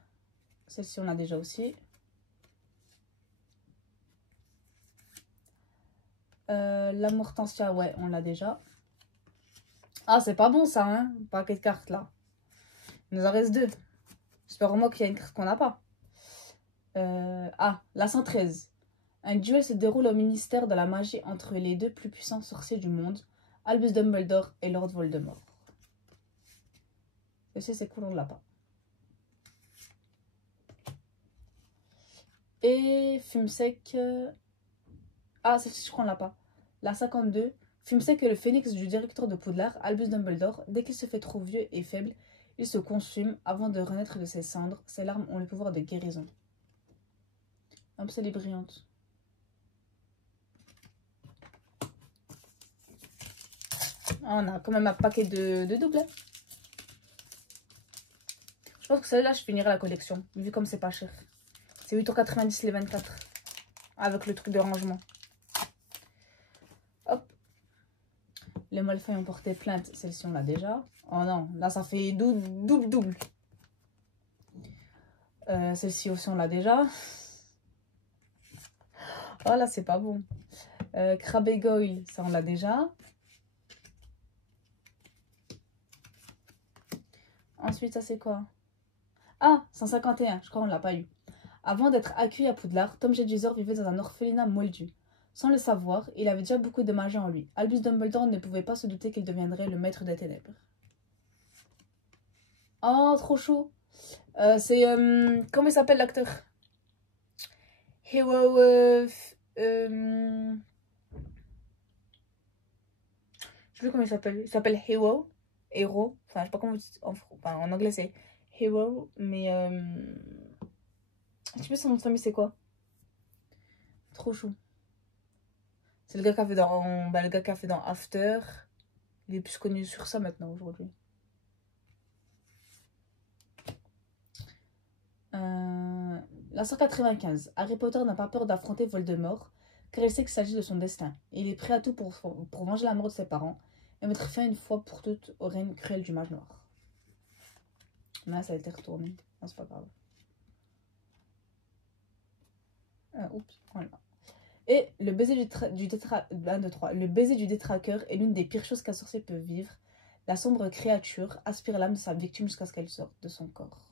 celle-ci, on l'a déjà aussi. La Hortensia, ouais, on l'a déjà. Ah, c'est pas bon ça, hein, paquet de cartes là. Il nous en reste 2. J'espère au moins qu'il y a une carte qu'on n'a pas. Ah, la 113. Un duel se déroule au ministère de la magie entre les 2 plus puissants sorciers du monde, Albus Dumbledore et Lord Voldemort. Ceci, c'est cool, on ne l'a pas. Et Fumsec. Ah, celle-ci, je crois qu'on l'a pas. La 52. Fumsec est le phénix du directeur de Poudlard, Albus Dumbledore. Dès qu'il se fait trop vieux et faible, il se consume avant de renaître de ses cendres. Ses larmes ont le pouvoir de guérison. Hop, elle est brillante. Ah, on a quand même un paquet de doubles. Je pense que celle-là, je finirai la collection, vu comme c'est pas cher. C'est 8,90 € les 24. Avec le truc de rangement. Hop. Les Malfoy ont porté plainte. Celle-ci, on l'a déjà. Oh non, là, ça fait double. Celle-ci aussi, on l'a déjà. Oh là, c'est pas bon. Crabbe et Goyle, ça, on l'a déjà. Ensuite, ça, c'est quoi? Ah, 151, je crois qu'on l'a pas eu. Avant d'être accueilli à Poudlard, Tom Jedusor vivait dans un orphelinat moldu. Sans le savoir, il avait déjà beaucoup de magie en lui. Albus Dumbledore ne pouvait pas se douter qu'il deviendrait le maître des ténèbres. Oh, trop chaud. C'est... comment il s'appelle l'acteur? Hero... je sais plus comment il s'appelle. Il s'appelle Hero. Hero. Enfin, je sais pas comment... Enfin, en anglais, c'est Hero. Mais... je sais plus son nom de famille, c'est quoi? Trop chou. C'est le gars qui a fait dans... Bah, le gars qui a fait dans After. Il est plus connu sur ça maintenant, aujourd'hui. La 195. Harry Potter n'a pas peur d'affronter Voldemort, car il sait qu'il s'agit de son destin. Il est prêt à tout pour venger la mort de ses parents et mettre fin une fois pour toutes au règne cruel du mage noir. Mais là, ça a été retourné. Non, c'est pas grave. Oups, voilà. Et le baiser le baiser du détraqueur est l'une des pires choses qu'un sorcier peut vivre. La sombre créature aspire l'âme de sa victime jusqu'à ce qu'elle sorte de son corps.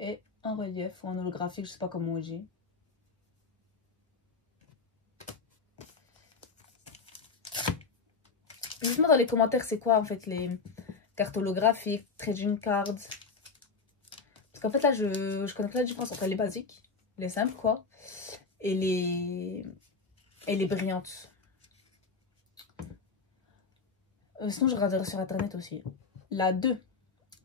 Et un relief ou un holographique, je sais pas comment on dit. Dites-moi dans les commentaires c'est quoi en fait les cartes holographiques, trading cards. Parce qu'en fait là je connais pas la différence entre les basiques, les simples quoi, et les brillantes. Sinon je regarderai sur internet aussi. La 2.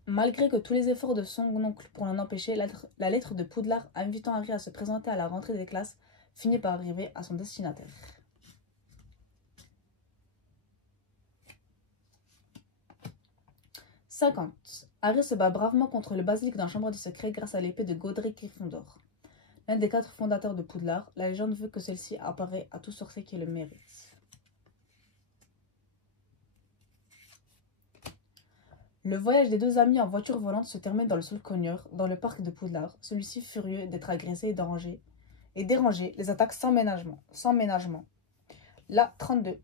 Malgré que tous les efforts de son oncle pour l'en empêcher, la lettre de Poudlard invitant Harry à se présenter à la rentrée des classes finit par arriver à son destinataire. « 50. Harry se bat bravement contre le basilic dans la chambre de secret grâce à l'épée de Godric Gryffondor. L'un des 4 fondateurs de Poudlard, la légende veut que celle-ci apparaît à tout sorcier qui le mérite. Le voyage des 2 amis en voiture volante se termine dans le sol cogneur, dans le parc de Poudlard, celui-ci furieux d'être agressé et dérangé, les attaques sans ménagement. La 32.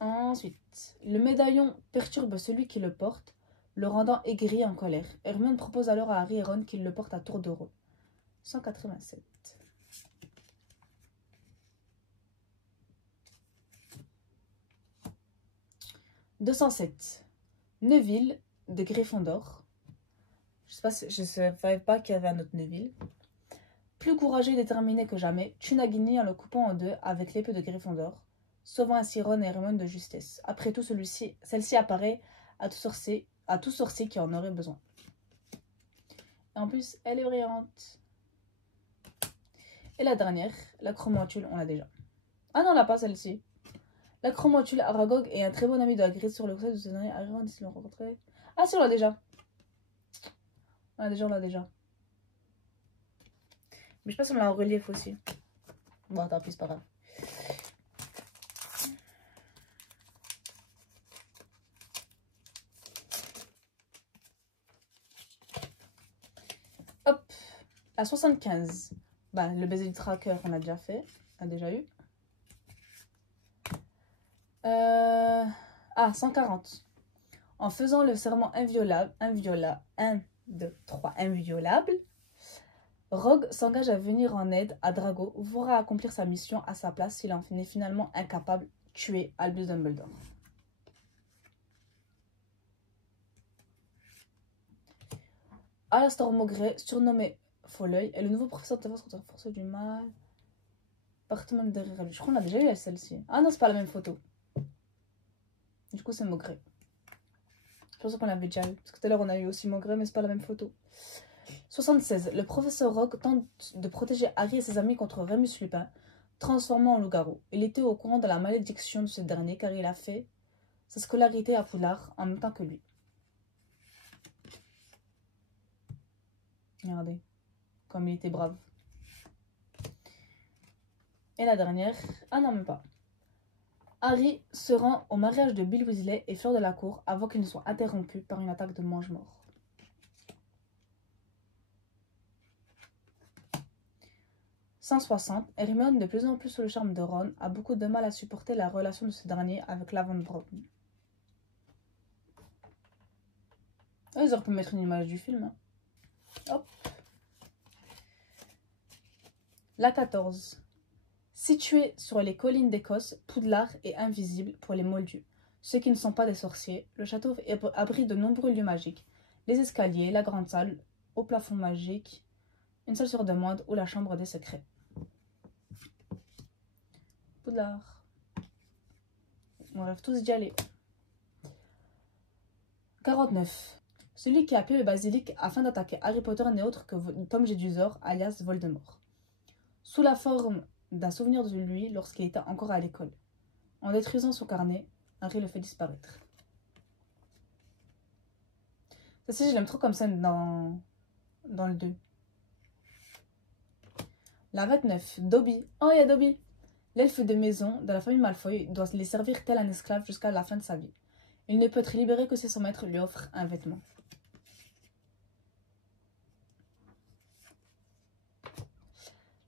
Ensuite, le médaillon perturbe celui qui le porte, le rendant aigri et en colère. Hermione propose alors à Harry et Ron qu'ils le portent à tour de rôle. 187. « 207. Neville de Gryffondor. Je ne savais pas qu'il y avait un autre Neville. Plus courageux et déterminé que jamais, tue Nagini en le coupant en deux avec l'épée de Gryffondor, sauvant ainsi Ron et Hermione de justesse. Après tout, celle-ci apparaît à tout sorcier qui en aurait besoin. Et en plus, elle est brillante. Et la dernière, la chromantule, on l'a déjà. Ah non, on l'a pas celle-ci. La chromantule, Aragog est un très bon ami de Hagrid sur le conseil de ce dernier. Harry et Ron s'ils l'ont rencontré. Ah si, on l'a déjà. On l'a déjà. Mais je sais pas si on l'a en relief aussi. Bon, tant pis, c'est pas grave. Hop, à 75. Bah, le baiser du tracker, on a déjà fait. On a déjà eu. 140. En faisant le serment inviolable, Rogue s'engage à venir en aide à Drago, voudra accomplir sa mission à sa place s'il en est finalement incapable, tuer Albus Dumbledore. Alastor Maugret, surnommé Folleuil, est le nouveau professeur de défense contre la force du mal. Partement derrière lui. Je crois qu'on a déjà eu celle-ci. Ah non, c'est pas la même photo. Du coup, c'est Maugret. Je pense qu'on l'avait déjà eu. Parce que tout à l'heure, on a eu aussi Maugret, mais c'est pas la même photo. 76. Le professeur Rogue tente de protéger Harry et ses amis contre Remus Lupin, transformant en loup-garou. Il était au courant de la malédiction de ce dernier car il a fait sa scolarité à Poudlard en même temps que lui. Regardez, comme il était brave. Et la dernière, ah non, même pas. Harry se rend au mariage de Bill Weasley et Fleur de la Cour avant qu'il ne soit interrompu par une attaque de mange-mort. 160. Hermione, de plus en plus sous le charme de Ron, a beaucoup de mal à supporter la relation de ce dernier avec Lavande Brown. Ah, ils auraient pu mettre une image du film. Hein. Hop. La 14. Situé sur les collines d'Écosse, Poudlard est invisible pour les Moldus. Ceux qui ne sont pas des sorciers, le château abrite de nombreux lieux magiques. Les escaliers, la grande salle, au plafond magique, une salle sur demande ou la chambre des secrets. Poudlard. On rêve tous d'y aller. 49. Celui qui a appelé le basilic afin d'attaquer Harry Potter n'est autre que Tom Jedusor, alias Voldemort. Sous la forme d'un souvenir de lui lorsqu'il était encore à l'école. En détruisant son carnet, Harry le fait disparaître. Ça, je l'aime trop comme scène dans le 2. La 29. Dobby. Oh, il y a Dobby. L'elfe de maison de la famille Malfoy doit les servir tel un esclave jusqu'à la fin de sa vie. Il ne peut être libéré que si son maître lui offre un vêtement.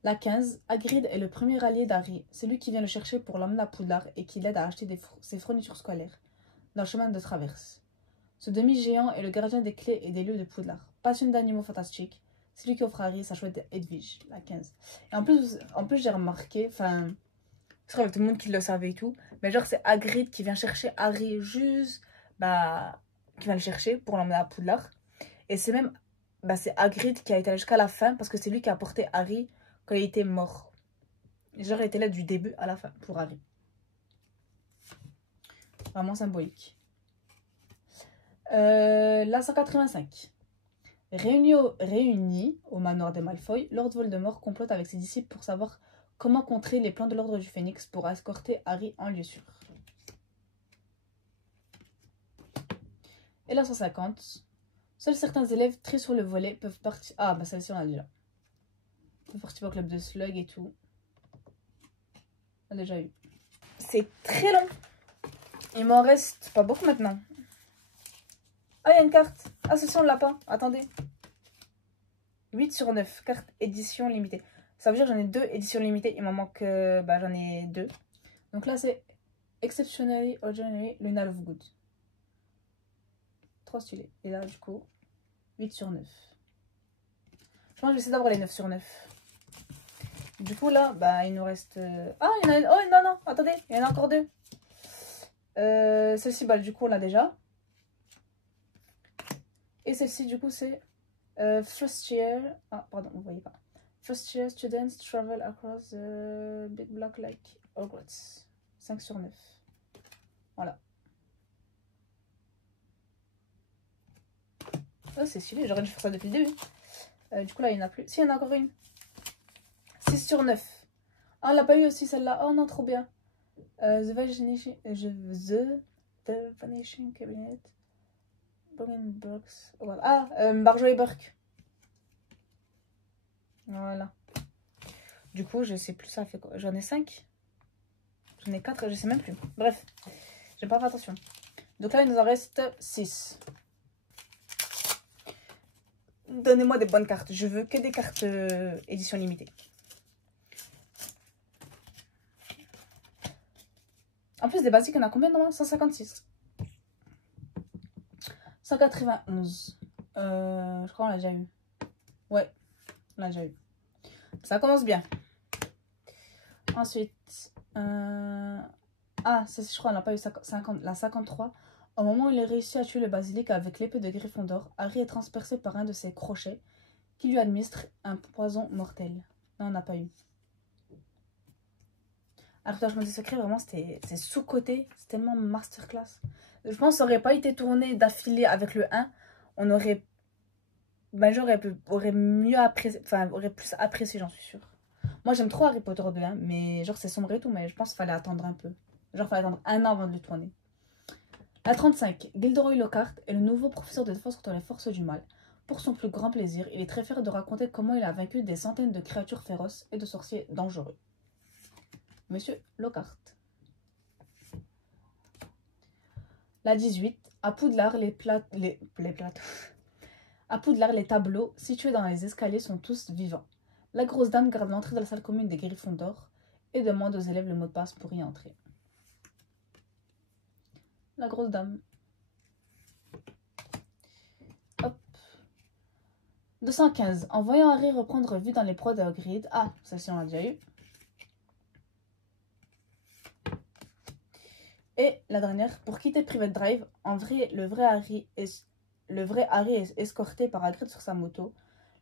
La 15. Hagrid est le premier allié d'Harry. C'est lui qui vient le chercher pour l'emmener à Poudlard et qui l'aide à acheter ses fournitures scolaires dans le chemin de traverse. Ce demi-géant est le gardien des clés et des lieux de Poudlard. Passionné d'animaux fantastiques, c'est lui qui offre à Harry sa chouette Edwige, la 15. Et en plus j'ai remarqué, enfin, c'est vrai, tout le monde qui le savait et tout, mais genre c'est Hagrid qui vient chercher Harry juste, qui vient le chercher pour l'emmener à Poudlard. Et c'est même, c'est Hagrid qui a été là jusqu'à la fin parce que c'est lui qui a porté Harry quand il était mort. Genre il était là du début à la fin pour Harry. Vraiment symbolique. La 185. Réunis au manoir des Malfoy, Lord Voldemort complote avec ses disciples pour savoir comment contrer les plans de l'ordre du Phénix pour escorter Harry en lieu sûr. Et la 150. Seuls certains élèves très sur le volet peuvent partir... Ah, celle-ci on a déjà. Peuvent participer au club de slug et tout. On a déjà eu. C'est très long. Il m'en reste pas beaucoup maintenant. Ah, il y a une carte. Ah, ceci, on l'a pas. Attendez. 8 sur 9. Carte édition limitée. Ça veut dire que j'en ai 2 éditions limitées. Il m'en manque... j'en ai 2. Donc là, c'est Exceptionally Ordinary Luna Lovegood. Trop stylé. Et là, du coup, 8 sur 9. Je pense que je vais essayer d'avoir les 9 sur 9. Du coup, là, il nous reste... Ah, il y en a... Oh, non, non, attendez. Il y en a encore 2. Celle-ci, du coup, on l'a déjà. Et celle-ci, du coup, c'est First Year. Ah, pardon, vous voyez pas. First Year Students Travel Across the Big Black Lake, Hogwarts. 5 sur 9. Voilà. Oh, c'est stylé, j'aurais dû faire ça depuis le début. Du coup, là, il n'y en a plus. Si, il y en a encore une. 6 sur 9. Ah, on l'a pas eu aussi, celle-là. Oh non, trop bien. The Vanishing Cabinet. Box. Voilà. Ah, Barjo et Burke. Voilà. Du coup, je sais plus ça fait quoi. J'en ai 5. J'en ai 4, je sais même plus. Bref, j'ai pas fait attention. Donc là, il nous en reste 6. Donnez-moi des bonnes cartes. Je veux que des cartes édition limitée. En plus, des basiques, on a combien normalement? 156. 191. Je crois qu'on l'a déjà eu. Ouais, on l'a déjà eu. Ça commence bien. Ensuite, ça, je crois qu'on n'a pas eu la 53. Au moment où il a réussi à tuer le basilic avec l'épée de Gryffondor, Harry est transpercé par un de ses crochets qui lui administre un poison mortel. Non, on n'a pas eu. Arbitrage des secrets, vraiment, c'est sous-côté. C'est tellement masterclass. Je pense que ça n'aurait pas été tourné d'affilée avec le 1. On aurait... aurait mieux apprécié... Enfin, aurait plus apprécié, j'en suis sûre. Moi, j'aime trop Harry Potter 2, hein, mais genre, c'est sombre et tout. Mais je pense qu'il fallait attendre un peu. Genre, il fallait attendre 1 an avant de le tourner. La 35. Gilderoy Lockhart est le nouveau professeur de défense contre les forces du mal. Pour son plus grand plaisir, il est très fier de raconter comment il a vaincu des centaines de créatures féroces et de sorciers dangereux. Monsieur Lockhart. La 18. À Poudlard, à Poudlard, les tableaux situés dans les escaliers sont tous vivants. La grosse dame garde l'entrée de la salle commune des Gryffondor et demande aux élèves le mot de passe pour y entrer. La grosse dame. Hop. 215. En voyant Harry reprendre vue dans les proies de Hagrid. Ah, celle-ci on l'a déjà eu. Et la dernière, pour quitter Private Drive, le vrai Harry est escorté par Hagrid sur sa moto,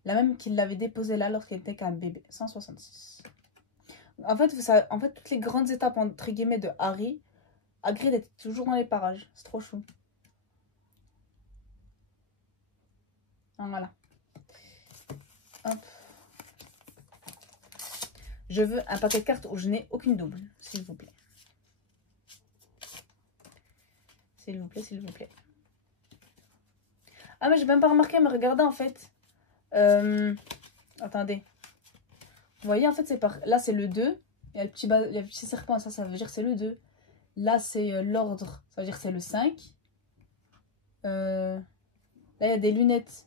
la même qu'il l'avait déposée là lorsqu'il n'était qu'un bébé, 166. En fait, toutes les grandes étapes entre guillemets de Harry, Hagrid était toujours dans les parages. C'est trop chou. Ah, voilà. Hop. Je veux un paquet de cartes où je n'ai aucune double, s'il vous plaît. S'il vous plaît, s'il vous plaît. Ah, mais j'ai même pas remarqué, mais regardez en fait. Attendez. Vous voyez, en fait, c'est par... Là, c'est le 2. Il y a le petit serpent, ça veut dire que c'est le 2. Là, c'est l'ordre, ça veut dire que c'est le 5. Là, il y a des lunettes.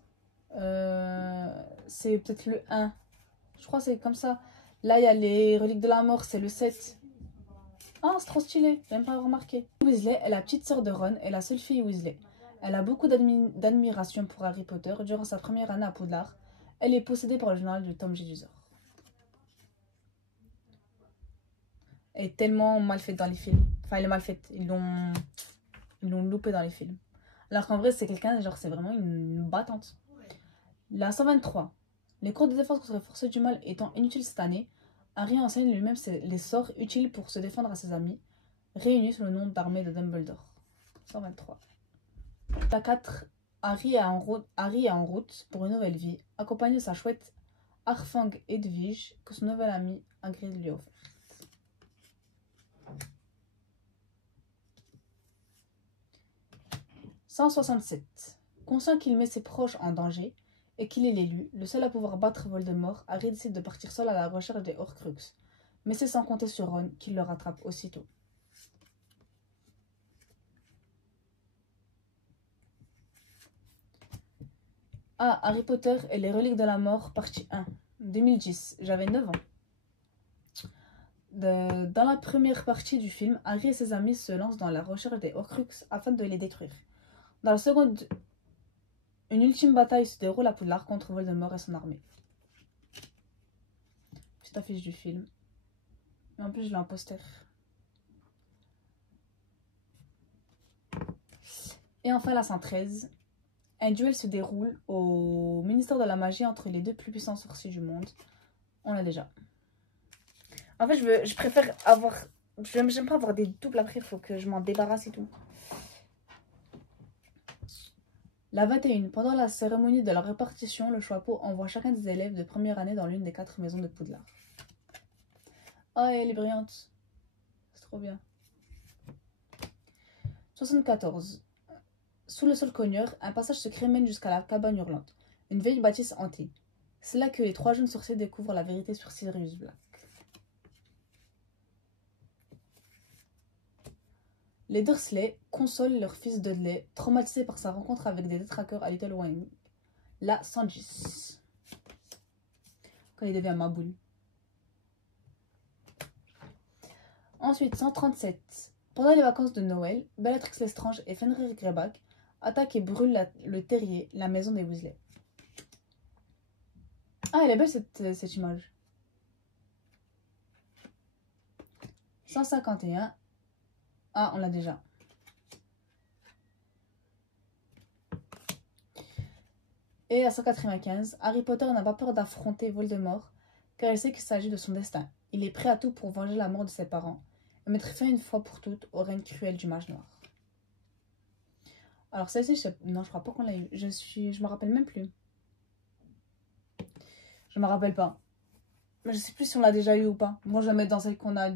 C'est peut-être le 1. Je crois que c'est comme ça. Là, il y a les reliques de la mort, c'est le 7. Ah, c'est trop stylé, j'ai même pas remarqué. Weasley est la petite sœur de Ron et la seule fille Weasley. Elle a beaucoup d'admiration pour Harry Potter. Durant sa première année à Poudlard, elle est possédée par le journal de Tom Jedusor. Elle est tellement mal faite dans les films. Enfin, elle est mal faite. Ils l'ont loupé dans les films. Alors qu'en vrai, c'est quelqu'un, genre, c'est vraiment une battante. La 123. Les cours de défense contre les forces du mal étant inutiles cette année, Harry enseigne lui-même les sorts utiles pour se défendre à ses amis, réunis sous le nom d'armée de Dumbledore. 123. La 4. Harry est en route pour une nouvelle vie, accompagné de sa chouette Harfang Edwige que son nouvel ami Hagrid lui offre. 167. Conscient qu'il met ses proches en danger et qu'il est l'élu, le seul à pouvoir battre Voldemort, Harry décide de partir seul à la recherche des Horcruxes, mais c'est sans compter sur Ron qui le rattrape aussitôt. Ah, Harry Potter et les reliques de la mort, partie 1, 2010, j'avais 9 ans. Dans la première partie du film, Harry et ses amis se lancent dans la recherche des Horcruxes afin de les détruire. Dans la seconde, une ultime bataille se déroule à Poudlard contre Voldemort et son armée. Petite affiche du film. Et en plus, je l'ai en poster. Et enfin, la 113. Un duel se déroule au ministère de la magie entre les deux plus puissants sorciers du monde. On l'a déjà. En fait, je préfère avoir... J'aime pas avoir des doubles après, il faut que je m'en débarrasse et tout. La 21. Pendant la cérémonie de la répartition, le Choixpeau envoie chacun des élèves de première année dans l'une des 4 maisons de Poudlard. Ah, elle est brillante. C'est trop bien. 74. Sous le sol cogneur, un passage secret mène jusqu'à la cabane hurlante, une vieille bâtisse hantée. C'est là que les 3 jeunes sorciers découvrent la vérité sur Sirius Black. Les Dursley consolent leur fils Dudley, traumatisé par sa rencontre avec des détraqueurs à Little Wing. La 110. Quand il devient Maboule. Ensuite, 137. Pendant les vacances de Noël, Bellatrix Lestrange et Fenrir Greyback attaquent et brûlent le terrier, la maison des Weasley. Ah, elle est belle cette image. 151. Ah, on l'a déjà. Et à 195, Harry Potter n'a pas peur d'affronter Voldemort, car il sait qu'il s'agit de son destin. Il est prêt à tout pour venger la mort de ses parents et mettre fin une fois pour toutes au règne cruel du mage noir. Alors celle-ci, non, je crois pas qu'on l'a eu. Je me rappelle même plus. Je me rappelle pas. Je sais plus si on l'a déjà eu ou pas. Moi, je la mets dans celle qu'on a,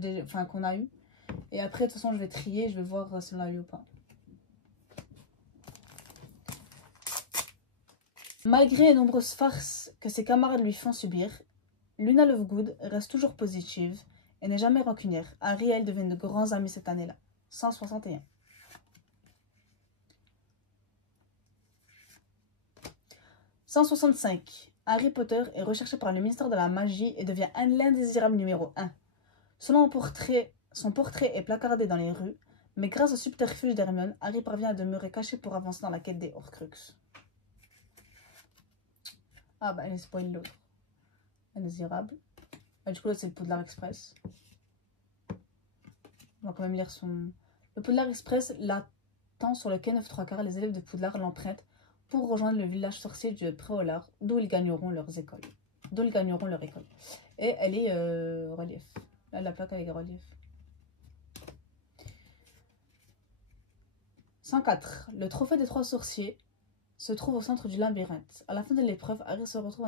qu'on a eu. Et après, de toute façon, je vais trier, je vais voir si on l'a eu ou pas. Malgré les nombreuses farces que ses camarades lui font subir, Luna Lovegood reste toujours positive et n'est jamais rancunière. Harry et elle deviennent de grands amis cette année-là. 161. 165. Harry Potter est recherché par le ministère de la Magie et devient l'indésirable numéro 1. Son portrait est placardé dans les rues, mais grâce au subterfuge d'Hermione, Harry parvient à demeurer caché pour avancer dans la quête des Horcruxes. Ah bah, elle spoil l'autre. Indésirable. Ah, du coup, là, c'est le Poudlard Express. On va quand même lire Le Poudlard Express l'attend sur le quai 9 3 quarts. Les élèves de Poudlard l'empruntent pour rejoindre le village sorcier de Préolard, d'où ils gagneront leur école. Et elle est relief. Là, la plaque avec relief. 104. Le trophée des 3 sorciers se trouve au centre du labyrinthe. À la fin de l'épreuve, Harry se retrouve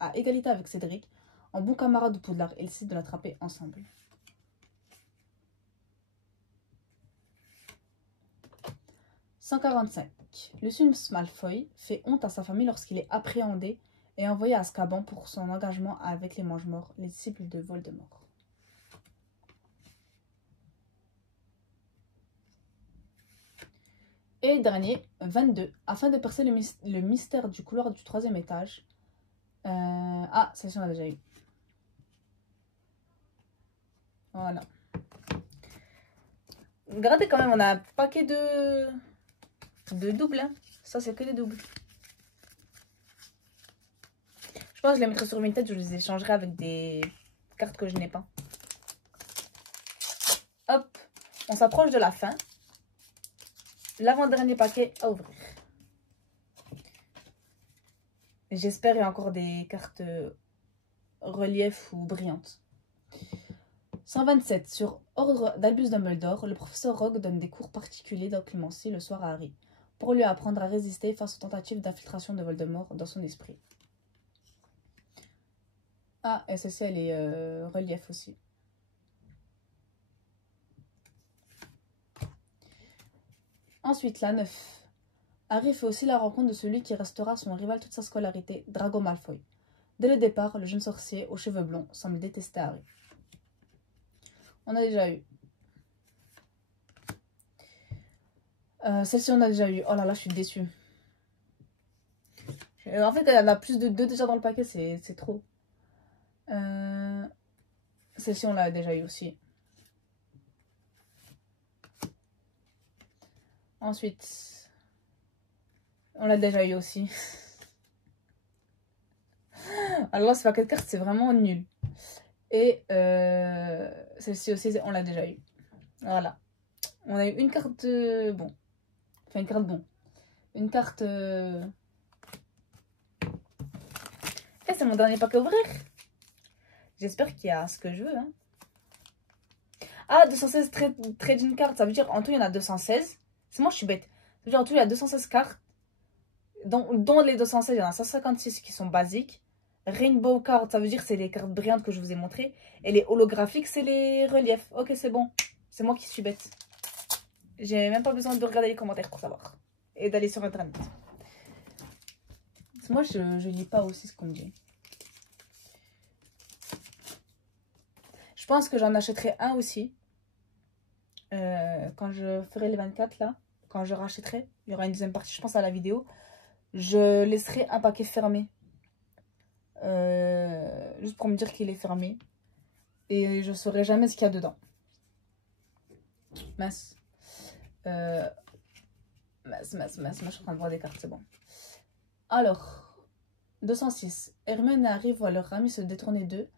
à égalité avec Cédric. En bon camarade de Poudlard, ils décident de l'attraper ensemble. 145. Lucius Malfoy fait honte à sa famille lorsqu'il est appréhendé et envoyé à Azkaban pour son engagement avec les Mange-Morts, les disciples de Voldemort. Et dernier, 22. Afin de percer le mystère du couloir du 3e étage. Ah, celle-ci on a déjà eu. Voilà. Regardez quand même, on a un paquet de doubles. Hein. Ça, c'est que des doubles. Je pense que je les mettrai sur une tête, je les échangerai avec des cartes que je n'ai pas. Hop, on s'approche de la fin. L'avant-dernier paquet à ouvrir. J'espère qu'il y a encore des cartes relief ou brillantes. 127. Sur ordre d'Albus Dumbledore, le professeur Rogue donne des cours particuliers d'occlumencie le soir à Harry, pour lui apprendre à résister face aux tentatives d'infiltration de Voldemort dans son esprit. Ah, et celle-ci, elle est relief aussi. Ensuite, la 9. Harry fait aussi la rencontre de celui qui restera son rival toute sa scolarité, Drago Malfoy. Dès le départ, le jeune sorcier aux cheveux blonds semble détester Harry. On a déjà eu. Celle-ci, on a déjà eu. Oh là là, je suis déçue. En fait, il y en a plus de 2 déjà dans le paquet, c'est trop. Celle-ci, on l'a déjà eu aussi. Ensuite, on l'a déjà eu aussi. Alors, ce paquet de cartes, c'est vraiment nul. Et celle-ci aussi, on l'a déjà eu. Voilà. On a eu une carte bon. Enfin, une carte bon. Une carte... c'est mon dernier paquet à ouvrir. J'espère qu'il y a ce que je veux. Hein. Ah, 216 trading cards. Ça veut dire en tout, il y en a 216. C'est moi, je suis bête. Ça veut dire en tout, il y a 216 cartes. Dont les 216, il y en a 156 qui sont basiques. Rainbow cards, ça veut dire c'est les cartes brillantes que je vous ai montrées. Et les holographiques, c'est les reliefs. Ok, c'est bon. C'est moi qui suis bête. J'ai même pas besoin de regarder les commentaires pour savoir. Et d'aller sur internet. Parce que moi, je lis pas aussi ce qu'on me dit. Je pense que j'en achèterai un aussi. Quand je ferai les 24 là. Quand je rachèterai. Il y aura une deuxième partie, je pense, à la vidéo. Je laisserai un paquet fermé. Juste pour me dire qu'il est fermé. Et je ne saurai jamais ce qu'il y a dedans. Mince. Mince. Je suis en train de voir des cartes, c'est bon. Alors, 206. Hermione et Harry voient leur ami se détourner d'eux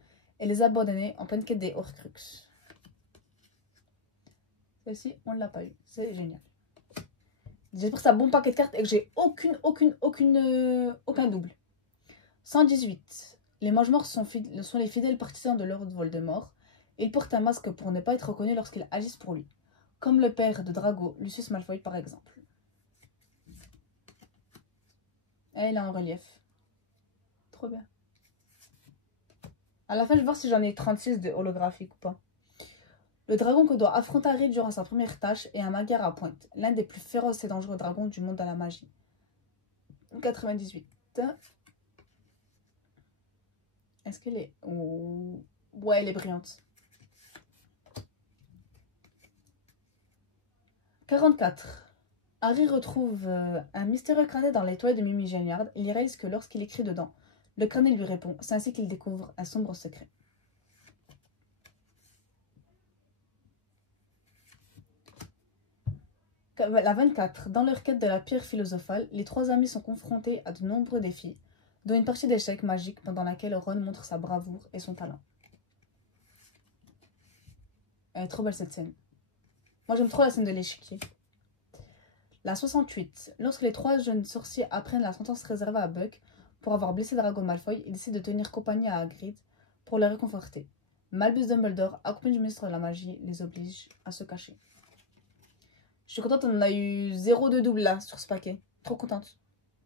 et les abandonner en pleine quête des Horcruxes. Celle-ci, on ne l'a pas eu. C'est génial. J'espère que c'est un bon paquet de cartes et que j'ai aucun double. 118. Les Mange-Morts sont les fidèles partisans de Lord Voldemort. Ils portent un masque pour ne pas être reconnus lorsqu'ils agissent pour lui. Comme le père de Drago, Lucius Malfoy par exemple. Elle est en relief. Trop bien. À la fin, je vais voir si j'en ai 36 de holographiques ou pas. Le dragon que doit affronter Harry durant sa première tâche est un Magyar à pointe. L'un des plus féroces et dangereux dragons du monde à la magie. 98. Est-ce qu'elle est... Oh. Ouais, elle est brillante. 44. Harry retrouve un mystérieux carnet dans les toilettes de Mimi Géniard. Il y réalise que lorsqu'il écrit dedans, le carnet lui répond. C'est ainsi qu'il découvre un sombre secret. La 24. Dans leur quête de la pierre philosophale, les 3 amis sont confrontés à de nombreux défis, dont une partie d'échecs magique pendant laquelle Ron montre sa bravoure et son talent. Elle est trop belle cette scène. Moi j'aime trop la scène de l'échiquier. La 68. Lorsque les 3 jeunes sorciers apprennent la sentence réservée à Buck pour avoir blessé Drago Malfoy, ils décident de tenir compagnie à Hagrid pour le réconforter. Albus Dumbledore, accompagné du ministre de la Magie, les oblige à se cacher. Je suis contente, on a eu 0 de double là sur ce paquet. Trop contente.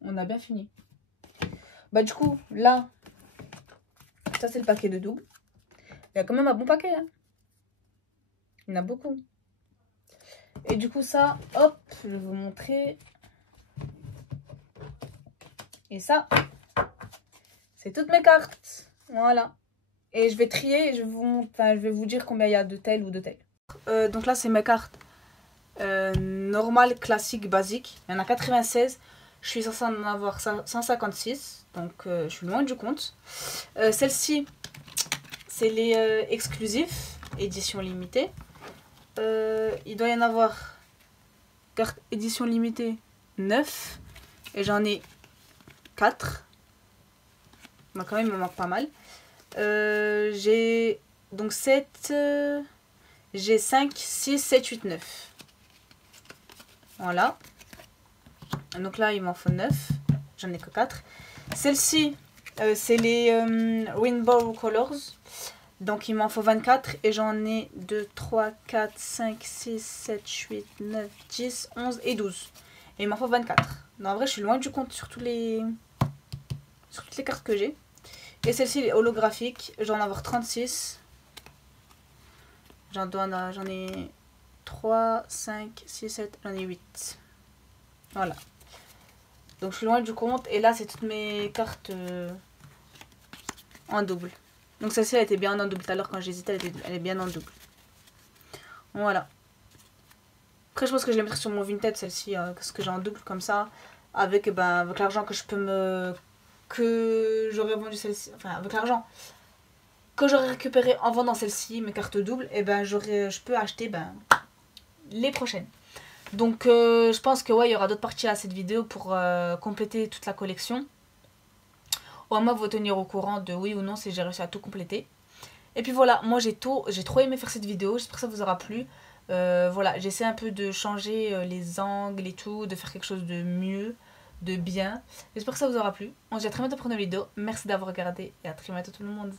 On a bien fini. Bah du coup, là, ça c'est le paquet de double. Il y a quand même un bon paquet. Hein. Il y en a beaucoup. Et du coup ça, hop, je vais vous montrer. Et ça, c'est toutes mes cartes. Voilà. Et je vais trier et je vais vous dire combien il y a de telles ou de telles. Donc là, c'est mes cartes normales, classiques, basiques. Il y en a 96. Je suis censée en avoir 156. Donc je suis loin du compte. Celle-ci, c'est les exclusifs, édition limitée. Il doit y en avoir carte édition limitée 9. Et j'en ai 4. Bah, quand même, il me manque pas mal. J'ai donc 7, j'ai 5, 6, 7, 8, 9. Voilà. Donc là, il m'en faut 9. J'en ai que 4. Celle-ci, c'est les Rainbow Colors. Donc il m'en faut 24. Et j'en ai 2, 3, 4, 5, 6, 7, 8, 9, 10, 11 et 12. Et il m'en faut 24. Non, en vrai, je suis loin du compte sur toutes les cartes que j'ai. Et celle-ci est holographique. Je dois en avoir 36. J'en ai 3, 5, 6, 7, j'en ai 8. Voilà. Donc je suis loin du compte. Et là, c'est toutes mes cartes en double. Donc celle-ci, elle était bien en double. Tout à l'heure, quand j'hésitais, elle est bien en double. Voilà. Après, je pense que je vais mettre sur mon Vinted, celle-ci. Parce que j'ai en double comme ça. Avec l'argent que je peux que j'aurais vendu celle-ci, enfin avec l'argent que j'aurais récupéré en vendant celle-ci, mes cartes doubles, et je peux acheter les prochaines. Donc je pense que ouais, il y aura d'autres parties à cette vidéo pour compléter toute la collection. Ou à moi vous tenir au courant de oui ou non si j'ai réussi à tout compléter. Et puis voilà, moi j'ai trop aimé faire cette vidéo, j'espère que ça vous aura plu. Voilà, j'essaie un peu de changer les angles et tout, de faire quelque chose de mieux, de bien. J'espère que ça vous aura plu. On se dit à très bientôt pour une vidéo. Merci d'avoir regardé et à très bientôt tout le monde.